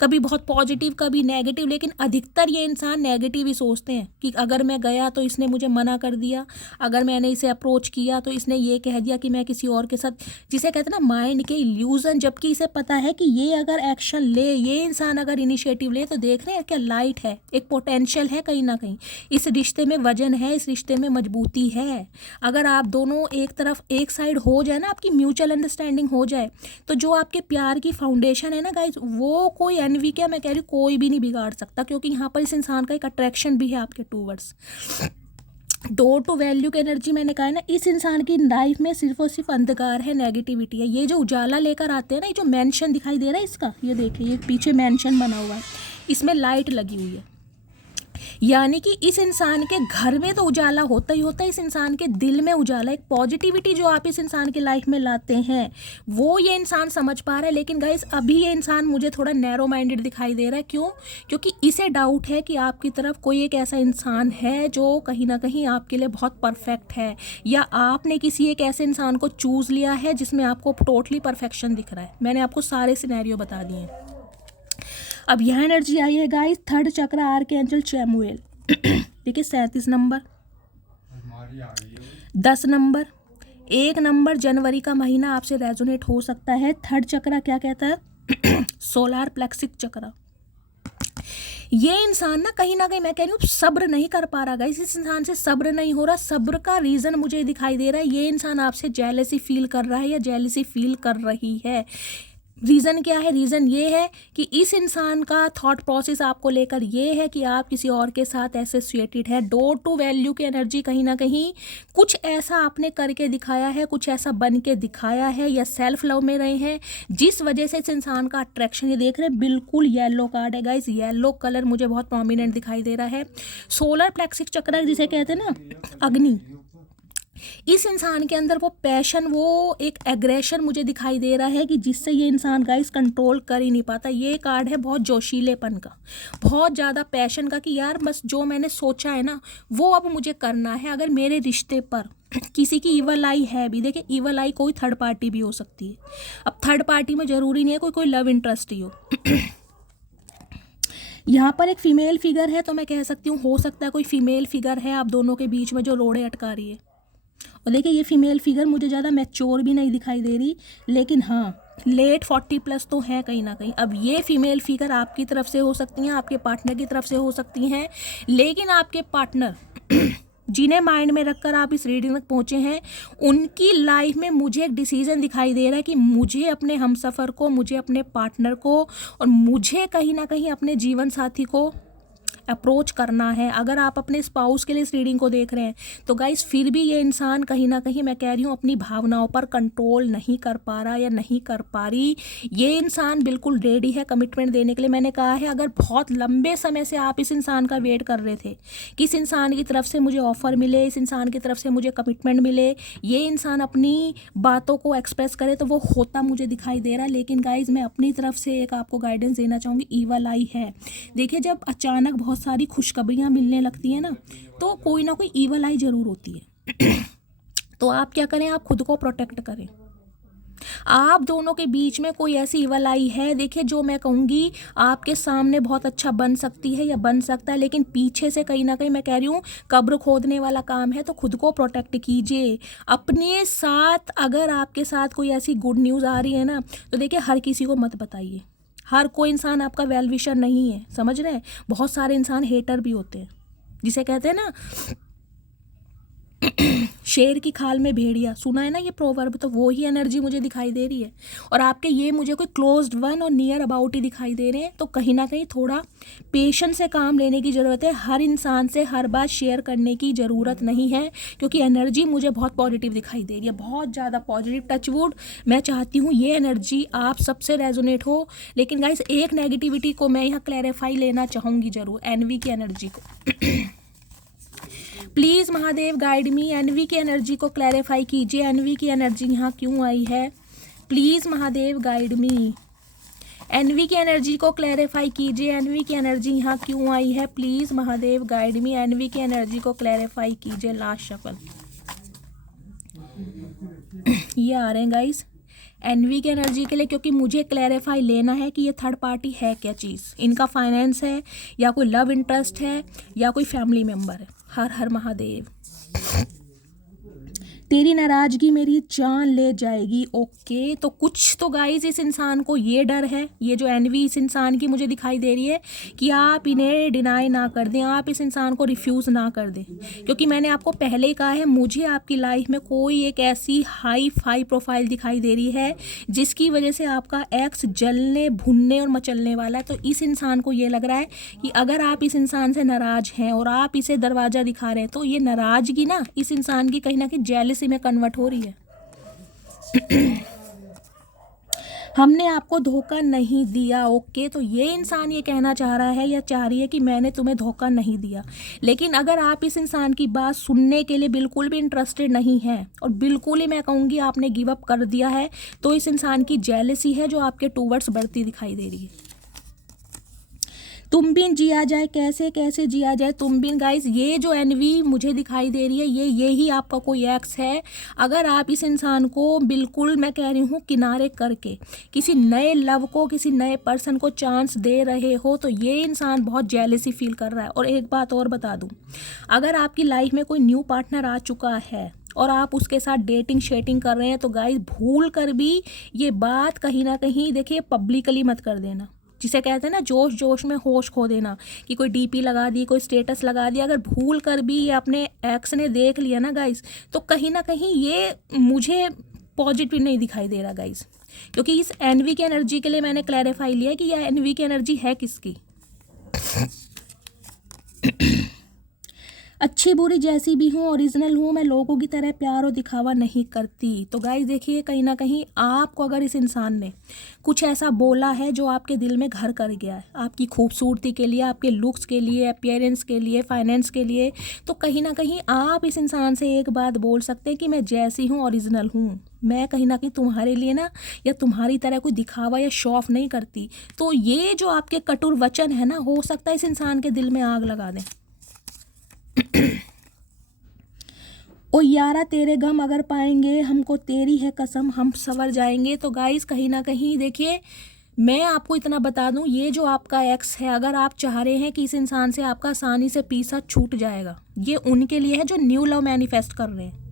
कभी बहुत पॉजिटिव कभी नेगेटिव, लेकिन अधिकतर ये इंसान नेगेटिव ही सोचते हैं कि अगर मैं गया तो इसने मुझे मना कर दिया, अगर मैंने इसे अप्रोच किया तो इसने ये कह दिया कि मैं किसी और के साथ, जिसे कहते हैं ना माइंड के इल्यूजन। जबकि इसे पता है कि ये अगर एक्शन ले, ये इंसान अगर इनिशिएटिव ले, तो देख रहे हैं क्या लाइट है, एक पोटेंशियल है कहीं ना कहीं, इस रिश्ते में वजन है, इस रिश्ते में मजबूती है। अगर आप दोनों एक तरफ एक साइड हो जाए ना, आपकी म्यूचुअल अंडरस्टैंडिंग हो जाए, तो जो आपके प्यार की फाउंडेशन है ना गाइज, वो कोई एनवी क्या मैं कह रही हूँ कोई भी नहीं बिगाड़ सकता। क्योंकि यहाँ पर इस इंसान का एक अट्रैक्शन भी है आपके टूवर्ड्स। डोर टू वैल्यू की एनर्जी मैंने कहा है ना, इस इंसान की लाइफ में सिर्फ और सिर्फ अंधकार है, नेगेटिविटी है। ये जो उजाला लेकर आते हैं ना, ये जो मेंशन दिखाई दे रहा है इसका, ये देखिए ये पीछे मेंशन बना हुआ है, इसमें लाइट लगी हुई है। यानी कि इस इंसान के घर में तो उजाला होता ही होता है, इस इंसान के दिल में उजाला, एक पॉजिटिविटी जो आप इस इंसान की लाइफ में लाते हैं वो ये इंसान समझ पा रहा है। लेकिन गाइस अभी ये इंसान मुझे थोड़ा नैरो माइंडेड दिखाई दे रहा है। क्यों? क्योंकि इसे डाउट है कि आपकी तरफ कोई एक ऐसा इंसान है जो कहीं ना कहीं आपके लिए बहुत परफेक्ट है, या आपने किसी एक ऐसे इंसान को चूज़ लिया है जिसमें आपको टोटली परफेक्शन दिख रहा है। मैंने आपको सारे सिनेरियो बता दिए हैं। अब यह एनर्जी आई है गाइस थर्ड चक्र आर्कएंजल चैमुएल। देखिए 37 नंबर, 10 नंबर, 1 नंबर, जनवरी का महीना आपसे रेजोनेट हो सकता है। थर्ड चक्र क्या कहता है? सोलार प्लेक्सिक चक्र। ये इंसान ना कहीं मैं कह रही हूँ सब्र नहीं कर पा रहा गाइस, इस इंसान से सब्र नहीं हो रहा। सब्र का रीज़न मुझे दिखाई दे रहा है, ये इंसान आपसे जेलसी फील कर रहा है या जेलसी फील कर रही है। रीज़न क्या है? रीज़न ये है कि इस इंसान का थॉट प्रोसेस आपको लेकर ये है कि आप किसी और के साथ एसोसिएटेड है। डोर टू वैल्यू की एनर्जी कहीं ना कहीं कुछ ऐसा आपने करके दिखाया है, कुछ ऐसा बन के दिखाया है, या सेल्फ लव में रहे हैं जिस वजह से इस इंसान का अट्रैक्शन, ये देख रहे हैं बिल्कुल येलो कार्ड है गाइस, येलो कलर मुझे बहुत प्रोमिनेंट दिखाई दे रहा है। सोलर प्लेक्सिक चक्र जिसे कहते हैं ना अग्नि, इस इंसान के अंदर वो पैशन, वो एक एग्रेशन मुझे दिखाई दे रहा है कि जिससे ये इंसान गाइस कंट्रोल कर ही नहीं पाता। ये कार्ड है बहुत जोशीलेपन का, बहुत ज़्यादा पैशन का, कि यार बस जो मैंने सोचा है ना वो अब मुझे करना है। अगर मेरे रिश्ते पर किसी की ईवल आई है भी, देखिए ईवल आई कोई थर्ड पार्टी भी हो सकती है। अब थर्ड पार्टी में ज़रूरी नहीं है कोई लव इंटरेस्ट ही हो। यहाँ पर एक फीमेल फिगर है तो मैं कह सकती हूँ हो सकता है कोई फीमेल फिगर है आप दोनों के बीच में जो रोड़े अटका रही है। और देखिए ये फीमेल फिगर मुझे ज़्यादा मैच्योर भी नहीं दिखाई दे रही, लेकिन हाँ लेट 40+ तो है कहीं ना कहीं। अब ये फीमेल फिगर आपकी तरफ से हो सकती हैं, आपके पार्टनर की तरफ से हो सकती हैं, लेकिन आपके पार्टनर जिन्हें माइंड में रखकर आप इस रीडिंग तक पहुँचे हैं उनकी लाइफ में मुझे एक डिसीजन दिखाई दे रहा है कि मुझे अपने हमसफ़र को, मुझे अपने पार्टनर को, और मुझे कहीं ना कहीं अपने जीवन साथी को अप्रोच करना है। अगर आप अपने स्पाउस के लिए इस रीडिंग को देख रहे हैं तो गाइस फिर भी ये इंसान कहीं ना कहीं मैं कह रही हूँ अपनी भावनाओं पर कंट्रोल नहीं कर पा रहा या नहीं कर पा रही। ये इंसान बिल्कुल रेडी है कमिटमेंट देने के लिए। मैंने कहा है अगर बहुत लंबे समय से आप इस इंसान का वेट कर रहे थे कि इस इंसान की तरफ से मुझे ऑफर मिले, इस इंसान की तरफ से मुझे कमिटमेंट मिले, ये इंसान अपनी बातों को एक्सप्रेस करे, तो वो होता मुझे दिखाई दे रहा है। लेकिन गाइज मैं अपनी तरफ से एक आपको गाइडेंस देना चाहूँगी, ईवल आई है। देखिए जब अचानक बहुत सारी खुशखबरियां मिलने लगती हैं ना तो कोई ना कोई ईवल आई जरूर होती है। तो आप क्या करें, आप खुद को प्रोटेक्ट करें। आप दोनों के बीच में कोई ऐसी ईवल आई है, देखिए जो मैं कहूँगी आपके सामने बहुत अच्छा बन सकती है या बन सकता है, लेकिन पीछे से कहीं ना कहीं मैं कह रही हूँ कब्र खोदने वाला काम है। तो खुद को प्रोटेक्ट कीजिए अपने साथ। अगर आपके साथ कोई ऐसी गुड न्यूज़ आ रही है ना तो देखिए हर किसी को मत बताइए। हर कोई इंसान आपका वेल विशर नहीं है, समझ रहे हैं। बहुत सारे इंसान हेटर भी होते हैं, जिसे कहते हैं ना शेर की खाल में भेड़िया, सुना है ना ये प्रोवर्ब, तो वो ही एनर्जी मुझे दिखाई दे रही है। और आपके ये मुझे कोई क्लोज्ड वन और नियर अबाउट ही दिखाई दे रहे हैं। तो कहीं ना कहीं थोड़ा पेशेंस से काम लेने की ज़रूरत है। हर इंसान से हर बात शेयर करने की ज़रूरत नहीं है, क्योंकि एनर्जी मुझे बहुत पॉजिटिव दिखाई दे रही है, बहुत ज़्यादा पॉजिटिव। टचवुड मैं चाहती हूँ ये एनर्जी आप सबसे रेजोनेट हो। लेकिन गाइस एक नेगेटिविटी को मैं यहाँ क्लैरिफाई लेना चाहूँगी ज़रूर, एनवी की एनर्जी को। Please Mahadev guide me, envy की एनर्जी को क्लैरिफाई कीजिए। एनवी की एनर्जी यहाँ क्यों आई है? Please Mahadev guide me, envy की एनर्जी को क्लैरिफाई कीजिए। एनवी की एनर्जी यहाँ क्यों आई है? Please Mahadev guide me, envy की एनर्जी को क्लैरिफाई कीजिए। लास्ट शफल ये आ रहे हैं गाइस एनवी की एनर्जी के लिए, क्योंकि मुझे क्लैरिफाई लेना है कि ये थर्ड पार्टी है क्या चीज़। इनका फाइनेंस है या कोई लव इंटरेस्ट है या कोई फैमिली मेम्बर है। हर हर महादेव। तेरी नाराज़गी मेरी जान ले जाएगी। ओके, तो कुछ तो गाइज इस इंसान को ये डर है, ये जो एनवी इस इंसान की मुझे दिखाई दे रही है कि आप इन्हें डिनाई ना कर दें, आप इस इंसान को रिफ्यूज़ ना कर दें। क्योंकि मैंने आपको पहले ही कहा है मुझे आपकी लाइफ में कोई एक ऐसी हाई फाई प्रोफाइल दिखाई दे रही है जिसकी वजह से आपका एक्स जलने भुनने और मचलने वाला है। तो इस इंसान को ये लग रहा है कि अगर आप इस इंसान से नाराज़ हैं और आप इसे दरवाज़ा दिखा रहे हैं तो ये नाराज़गी ना इस इंसान की कहीं ना कहीं जेलसी में कन्वर्ट हो रही है। हमने आपको धोखा नहीं दिया। ओके, तो ये इंसान ये कहना चाह रहा है या चाह रही है कि मैंने तुम्हें धोखा नहीं दिया। लेकिन अगर आप इस इंसान की बात सुनने के लिए बिल्कुल भी इंटरेस्टेड नहीं है और बिल्कुल ही मैं कहूँगी आपने गिव अप कर दिया है, तो इस इंसान की जेलसी है जो आपके टूवर्ड्स बढ़ती दिखाई दे रही है। तुम बिन जिया जाए, कैसे कैसे जिया जाए तुम बिन। गाइस, ये जो एनवी मुझे दिखाई दे रही है, ये ही आपका कोई एक्स है। अगर आप इस इंसान को बिल्कुल मैं कह रही हूँ किनारे करके किसी नए लव को, किसी नए पर्सन को चांस दे रहे हो, तो ये इंसान बहुत जेलसी फील कर रहा है। और एक बात और बता दूँ, अगर आपकी लाइफ में कोई न्यू पार्टनर आ चुका है और आप उसके साथ डेटिंग शेटिंग कर रहे हैं, तो गाइस भूल कर भी ये बात कहीं ना कहीं देखिए पब्लिकली मत कर देना। जिसे कहते हैं ना जोश जोश में होश खो देना, कि कोई डीपी लगा दी, कोई स्टेटस लगा दिया। अगर भूल कर भी ये अपने एक्स ने देख लिया ना गाइस, तो कहीं ना कहीं ये मुझे पॉजिटिव नहीं दिखाई दे रहा गाइस, क्योंकि इस एनवी की एनर्जी के लिए मैंने क्लैरिफाई लिया कि यह एनवी की एनर्जी है किसकी। अच्छी बुरी जैसी भी हूँ, ओरिजिनल हूँ, मैं लोगों की तरह प्यार और दिखावा नहीं करती। तो गाइस देखिए, कहीं ना कहीं आपको अगर इस इंसान ने कुछ ऐसा बोला है जो आपके दिल में घर कर गया है, आपकी खूबसूरती के लिए, आपके लुक्स के लिए, अपीयरेंस के लिए, फाइनेंस के लिए, तो कहीं ना कहीं आप इस इंसान से एक बात बोल सकते हैं कि मैं जैसी हूँ ओरिजिनल हूँ। मैं कहीं ना कहीं तुम्हारे लिए ना या तुम्हारी तरह कोई दिखावा या शो ऑफ नहीं करती। तो ये जो आपके कटुर वचन है ना, हो सकता है इस इंसान के दिल में आग लगा दें। ओ यारा तेरे गम अगर पाएंगे, हमको तेरी है कसम हम सवर जाएंगे। तो गाइस कहीं ना कहीं देखिए, मैं आपको इतना बता दूं, ये जो आपका एक्स है, अगर आप चाह रहे हैं कि इस इंसान से आपका आसानी से पीछा छूट जाएगा, ये उनके लिए है जो न्यू लव मैनिफेस्ट कर रहे हैं।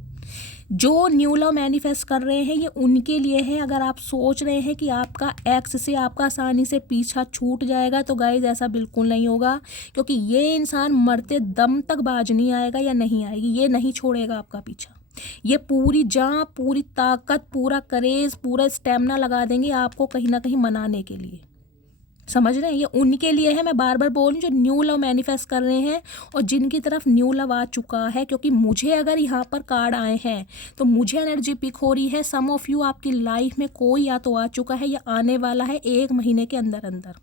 जो न्यू लव मैनिफेस्ट कर रहे हैं ये उनके लिए है। अगर आप सोच रहे हैं कि आपका एक्स से आपका आसानी से पीछा छूट जाएगा, तो गाइज ऐसा बिल्कुल नहीं होगा, क्योंकि ये इंसान मरते दम तक बाज नहीं आएगा या नहीं आएगी, ये नहीं छोड़ेगा आपका पीछा। ये पूरी जान, पूरी ताकत, पूरा करेज, पूरा स्टेमिना लगा देंगे आपको कहीं ना कहीं मनाने के लिए। समझ रहे हैं, ये उनके लिए है। मैं बार बार बोल रही हूँ जो न्यू लव मैनिफेस्ट कर रहे हैं और जिनकी तरफ न्यू लव आ चुका है। क्योंकि मुझे अगर यहाँ पर कार्ड आए हैं तो मुझे एनर्जी पिक हो रही है, सम ऑफ यू आपकी लाइफ में कोई या तो आ चुका है या आने वाला है 1 महीने के अंदर अंदर।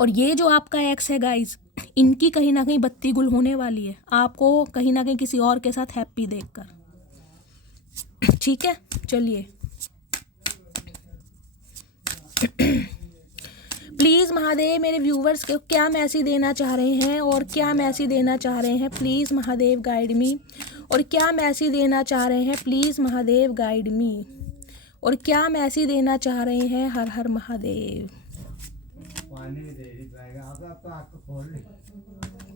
और ये जो आपका एक्स है गाइज, इनकी कहीं ना कहीं बत्ती गुल होने वाली है आपको कहीं ना कहीं किसी और के साथ हैप्पी देखकर। ठीक है, चलिए प्लीज़ महादेव मेरे व्यूवर्स को क्या मैसेज देना चाह रहे हैं और क्या मैसेज देना चाह रहे हैं, प्लीज़ महादेव गाइड मी। और क्या मैसेज देना चाह रहे हैं, प्लीज़ महादेव गाइड मी। और क्या मैसेज देना चाह रहे हैं, हर हर महादेव।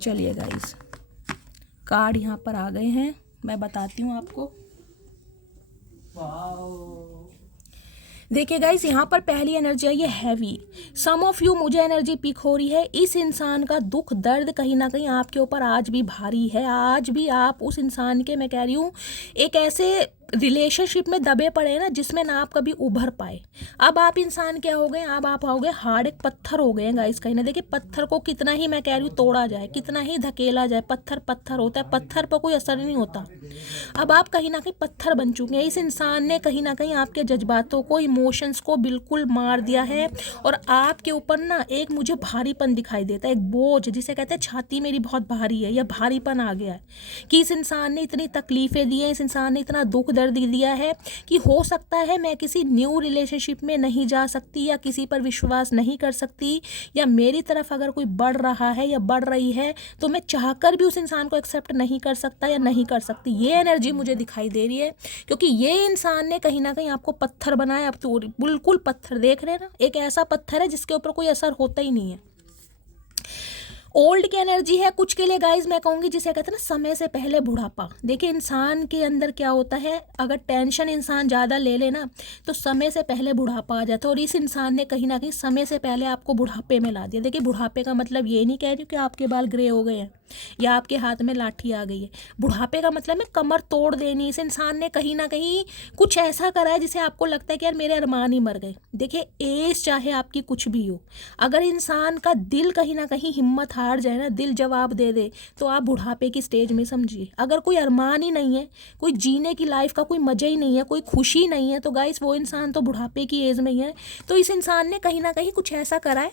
चलिए गाइस, कार्ड यहाँ पर आ गए हैं, मैं बताती हूँ आपको। देखिए गाइस, यहाँ पर पहली एनर्जी है ये हैवी। सम ऑफ यू, मुझे एनर्जी पिक हो रही है, इस इंसान का दुख दर्द कहीं ना कहीं आपके ऊपर आज भी भारी है। आज भी आप उस इंसान के, मैं कह रही हूँ, एक ऐसे रिलेशनशिप में दबे पड़े हैं ना जिसमें ना आप कभी उभर पाए। अब आप इंसान क्या हो गए, अब आप हो गए हार्ड, एक पत्थर हो गए हैं गाइस। कहीं ना देखिए, पत्थर को कितना ही मैं कह रही हूँ तोड़ा जाए, कितना ही धकेला जाए, पत्थर पत्थर होता है, पत्थर पर कोई असर नहीं होता। अब आप कहीं ना कहीं पत्थर बन चुके हैं। इस इंसान ने कहीं ना कहीं आपके जज्बातों को, इमोशंस को बिल्कुल मार दिया है। और आपके ऊपर ना एक मुझे भारीपन दिखाई देता है, एक बोझ, जिसे कहते हैं छाती मेरी बहुत भारी है, या भारीपन आ गया है कि इस इंसान ने इतनी तकलीफ़ें दी हैं, इस इंसान ने इतना दुख दर्द दिया है कि हो सकता है मैं किसी न्यू रिलेशनशिप में नहीं जा सकती, या किसी पर विश्वास नहीं कर सकती, या मेरी तरफ अगर कोई बढ़ रहा है या बढ़ रही है तो मैं चाहकर भी उस इंसान को एक्सेप्ट नहीं कर सकता या नहीं कर सकती। ये एनर्जी मुझे दिखाई दे रही है, क्योंकि ये इंसान ने कहीं ना कहीं आपको पत्थर बनाया। अब तो बिल्कुल पत्थर देख रहे हैं ना, एक ऐसा पत्थर है जिसके ऊपर कोई असर होता ही नहीं है। ओल्ड की एनर्जी है कुछ के लिए गाइज, मैं कहूँगी जिसे कहते हैं ना समय से पहले बुढ़ापा। देखिए, इंसान के अंदर क्या होता है, अगर टेंशन इंसान ज़्यादा ले लेना तो समय से पहले बुढ़ापा आ जाता है। और इस इंसान ने कहीं ना कहीं समय से पहले आपको बुढ़ापे में ला दिया। देखिए, बुढ़ापे का मतलब ये नहीं कह रही हूँ कि आपके बाल ग्रे हो गए हैं, या आपके हाथ में लाठी आ गई है। बुढ़ापे का मतलब है कमर तोड़ देनी। इस इंसान ने कहीं ना कहीं कुछ ऐसा करा है जिसे आपको लगता है कि यार मेरे अरमान ही मर गए। देखिए एज चाहे आपकी कुछ भी हो, अगर इंसान का दिल कहीं ना कहीं हिम्मत हार जाए ना, दिल जवाब दे दे, तो आप बुढ़ापे की स्टेज में समझिए। अगर कोई अरमान ही नहीं है, कोई जीने की लाइफ का कोई मज़ा ही नहीं है, कोई खुशी नहीं है, तो गाइस वो इंसान तो बुढ़ापे की एज में ही है। तो इस इंसान ने कहीं ना कहीं कुछ ऐसा करा है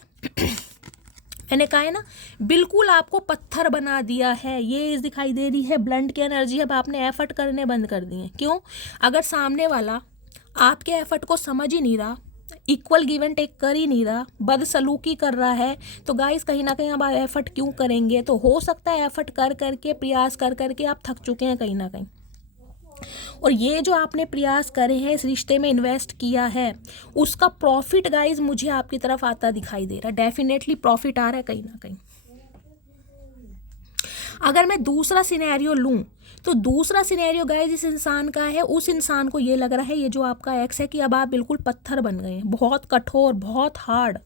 मैंने कहा है ना, बिल्कुल आपको पत्थर बना दिया है। ये दिखाई दे रही है ब्लंट की एनर्जी। अब आपने एफर्ट करने बंद कर दिए। क्यों? अगर सामने वाला आपके एफर्ट को समझ ही नहीं रहा, इक्वल गिव एंड टेक कर ही नहीं रहा, बदसलूकी कर रहा है, तो गाइस कहीं ना कहीं अब आप एफर्ट क्यों करेंगे? तो हो सकता है एफर्ट कर करके, प्रयास कर करके आप थक चुके हैं कहीं ना कहीं। और ये जो आपने प्रयास करे हैं, इस रिश्ते में इन्वेस्ट किया है, उसका प्रॉफिट गाइज मुझे आपकी तरफ आता दिखाई दे रहा है। डेफिनेटली प्रॉफिट आ रहा है कहीं ना कहीं। अगर मैं दूसरा सिनेरियो लूँ, तो दूसरा सिनेरियो गाइज इस इंसान का है, उस इंसान को ये लग रहा है, ये जो आपका एक्स है, कि अब आप बिल्कुल पत्थर बन गए हैं, बहुत कठोर, बहुत हार्ड।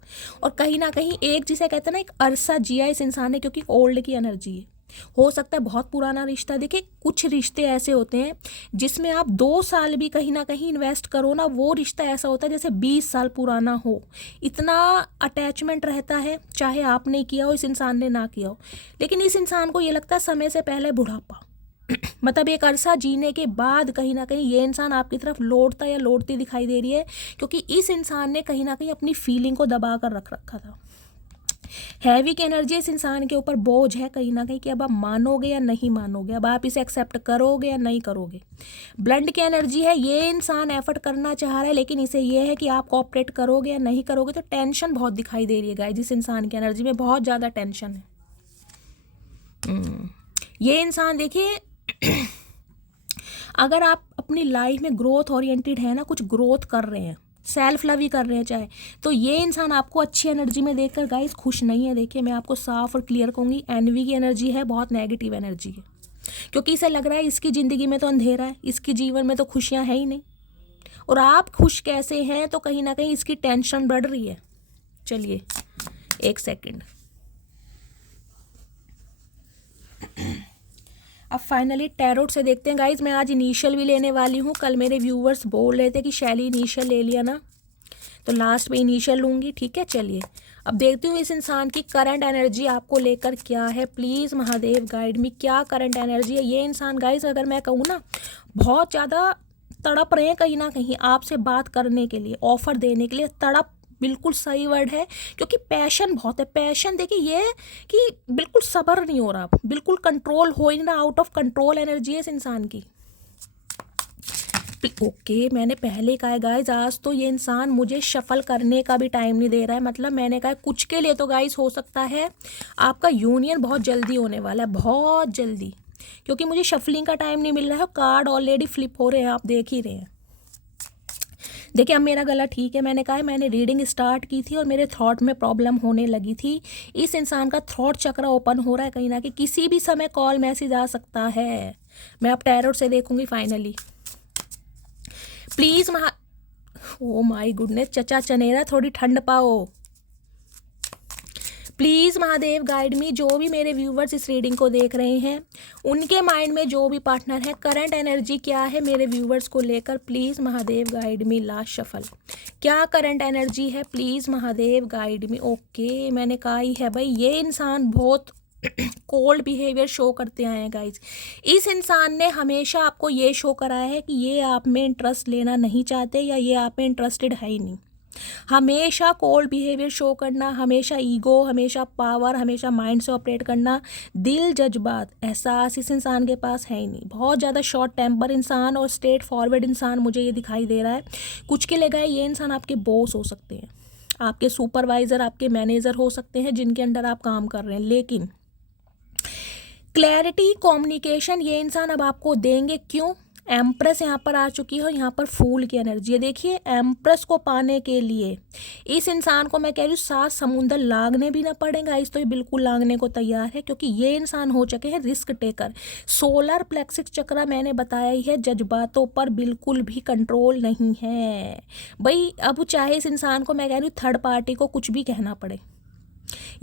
और कहीं ना कहीं एक जिसे कहते हैं ना, एक अरसा जिया इस इंसान ने, क्योंकि ओल्ड की एनर्जी है। हो सकता है बहुत पुराना रिश्ता। देखिए कुछ रिश्ते ऐसे होते हैं जिसमें आप 2 साल भी कहीं ना कहीं इन्वेस्ट करो ना, वो रिश्ता ऐसा होता है जैसे 20 साल पुराना हो। इतना अटैचमेंट रहता है, चाहे आपने किया हो, इस इंसान ने ना किया हो। लेकिन इस इंसान को ये लगता है समय से पहले बुढ़ापा मतलब एक अरसा जीने के बाद कहीं ना कहीं ये इंसान आपकी तरफ लौटता या लौटती दिखाई दे रही है, क्योंकि इस इंसान ने कहीं ना कहीं अपनी फीलिंग को दबा कर रख रखा था। हैवी की एनर्जी इस इंसान के ऊपर बोझ है कहीं ना कहीं, कि अब आप मानोगे या नहीं मानोगे, अब आप इसे एक्सेप्ट करोगे या नहीं करोगे। ब्लंट की एनर्जी है, ये इंसान एफर्ट करना चाह रहा है, लेकिन इसे ये है कि आप कोऑपरेट करोगे या नहीं करोगे। तो टेंशन बहुत दिखाई दे रही है गाइस, जिस इंसान की एनर्जी में बहुत ज़्यादा टेंशन है। ये इंसान देखिए अगर आप अपनी लाइफ में ग्रोथ ओरिएंटेड है ना, कुछ ग्रोथ कर रहे हैं, सेल्फ लव ही कर रहे हैं चाहे, तो ये इंसान आपको अच्छी एनर्जी में देखकर गाइस खुश नहीं है। देखिए मैं आपको साफ और क्लियर कहूँगी, एनवी की एनर्जी है, बहुत नेगेटिव एनर्जी है, क्योंकि इसे लग रहा है इसकी ज़िंदगी में तो अंधेरा है, इसकी जीवन में तो खुशियाँ है ही नहीं। और आप खुश कैसे हैं? तो कहीं ना कहीं इसकी टेंशन बढ़ रही है। चलिए एक सेकेंड, अब फाइनली टैरोट से देखते हैं गाइज। मैं आज इनिशियल भी लेने वाली हूँ। कल मेरे व्यूवर्स बोल रहे थे कि शैली इनिशियल ले लिया ना, तो लास्ट में इनिशियल लूँगी, ठीक है। चलिए अब देखती हूँ इस इंसान की करंट एनर्जी आपको लेकर क्या है। प्लीज़ महादेव गाइड मी, क्या करंट एनर्जी है। ये इंसान गाइज अगर मैं कहूँ ना, बहुत ज़्यादा तड़प रहे हैं कहीं ना कहीं आपसे बात करने के लिए, ऑफर देने के लिए। तड़प बिल्कुल सही वर्ड है, क्योंकि पैशन बहुत है। पैशन देखिए ये कि बिल्कुल सब्र नहीं हो रहा, बिल्कुल कंट्रोल हो ही नहीं रहा, आउट ऑफ कंट्रोल एनर्जी है इस इंसान की। ओके मैंने पहले कहा है गाइज, आज तो ये इंसान मुझे शफल करने का भी टाइम नहीं दे रहा है। मतलब मैंने कहा कुछ के लिए तो गाइज हो सकता है आपका यूनियन बहुत जल्दी होने वाला है, बहुत जल्दी, क्योंकि मुझे शफलिंग का टाइम नहीं मिल रहा है। कार्ड ऑलरेडी फ्लिप हो रहे हैं, आप देख ही रहे हैं। देखिए अब मेरा गला ठीक है। मैंने कहा है मैंने रीडिंग स्टार्ट की थी और मेरे थॉट में प्रॉब्लम होने लगी थी। इस इंसान का थॉट चक्र ओपन हो रहा है कहीं ना कहीं, किसी भी समय कॉल मैसेज आ सकता है। मैं अब टैरोट से देखूंगी finally. Please oh my goodness, चचा चनेरा थोड़ी ठंड पाओ प्लीज़ महादेव गाइड मी। जो भी मेरे व्यूवर्स इस रीडिंग को देख रहे हैं, उनके माइंड में जो भी पार्टनर है, करंट एनर्जी क्या है मेरे व्यूवर्स को लेकर, please Mahadev guide me. Last shuffle, क्या करंट एनर्जी है, please Mahadev guide me. Okay मैंने कहा ही है भाई, ये इंसान बहुत कोल्ड बिहेवियर शो करते आए हैं गाइज। इस इंसान ने हमेशा आपको ये शो कराया है कि ये आप में इंटरेस्ट लेना नहीं चाहते, या ये आप में इंटरेस्टेड है ही नहीं। हमेशा कोल्ड बिहेवियर शो करना, हमेशा ईगो, हमेशा पावर, हमेशा माइंड से ऑपरेट करना, दिल, जज्बात, एहसास इस इंसान के पास है ही नहीं। बहुत ज़्यादा शॉर्ट टेम्पर इंसान और स्ट्रेट फॉरवर्ड इंसान मुझे ये दिखाई दे रहा है। कुछ के लिए गए ये इंसान आपके बॉस हो सकते हैं, आपके सुपरवाइज़र, आपके मैनेजर हो सकते हैं, जिनके अंडर आप काम कर रहे हैं। लेकिन क्लैरिटी, कम्युनिकेशन ये इंसान अब आपको देंगे। क्यों? एम्प्रेस यहाँ पर आ चुकी है और यहाँ पर फूल की एनर्जी है। देखिए एम्प्रेस को पाने के लिए इस इंसान को मैं कह रही हूँ 7 समुंदर लांगने भी ना पड़ेगा, इस तो ये बिल्कुल लांगने को तैयार है, क्योंकि ये इंसान हो चुके हैं रिस्क टेकर। सोलर प्लेक्सिस चक्र मैंने बताया ही है, जज्बातों पर बिल्कुल भी कंट्रोल नहीं है भाई। अब चाहे इस इंसान को मैं कह रही हूँ थर्ड पार्टी को कुछ भी कहना पड़े,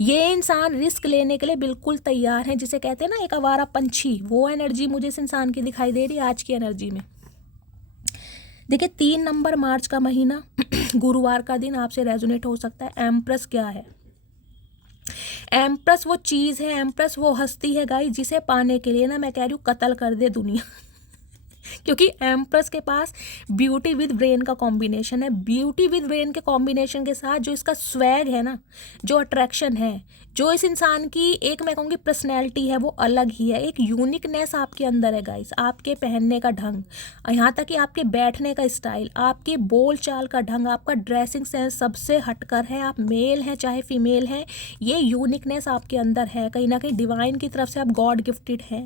ये इंसान रिस्क लेने के लिए बिल्कुल तैयार है, जिसे कहते हैं ना एक आवारा पंछी, वो एनर्जी मुझे इस इंसान की दिखाई दे रही है आज की एनर्जी में। देखिए 3 नंबर मार्च का महीना गुरुवार का दिन आपसे रेजोनेट हो सकता है। एम्प्रेस क्या है? एम्प्रेस वो चीज़ है, एम्प्रेस वो हस्ती है गाइस, जिसे पाने के लिए ना मैं कह रही हूँ कत्ल कर दे दुनिया क्योंकि एम्प्रेस के पास ब्यूटी विद ब्रेन का कॉम्बिनेशन है। ब्यूटी विद ब्रेन के कॉम्बिनेशन के साथ जो इसका स्वैग है ना, जो अट्रैक्शन है, जो इस इंसान की एक मैं कहूँगी पर्सनैलिटी है, वो अलग ही है। एक यूनिकनेस आपके अंदर है गाइस, आपके पहनने का ढंग, यहाँ तक कि आपके बैठने का स्टाइल, आपके बोल चाल का ढंग, आपका ड्रेसिंग सेंस सबसे हटकर है। आप मेल हैं चाहे फीमेल हैं, ये यूनिकनेस आपके अंदर है। कहीं ना कहीं डिवाइन की तरफ से आप गॉड गिफ्टेड हैं।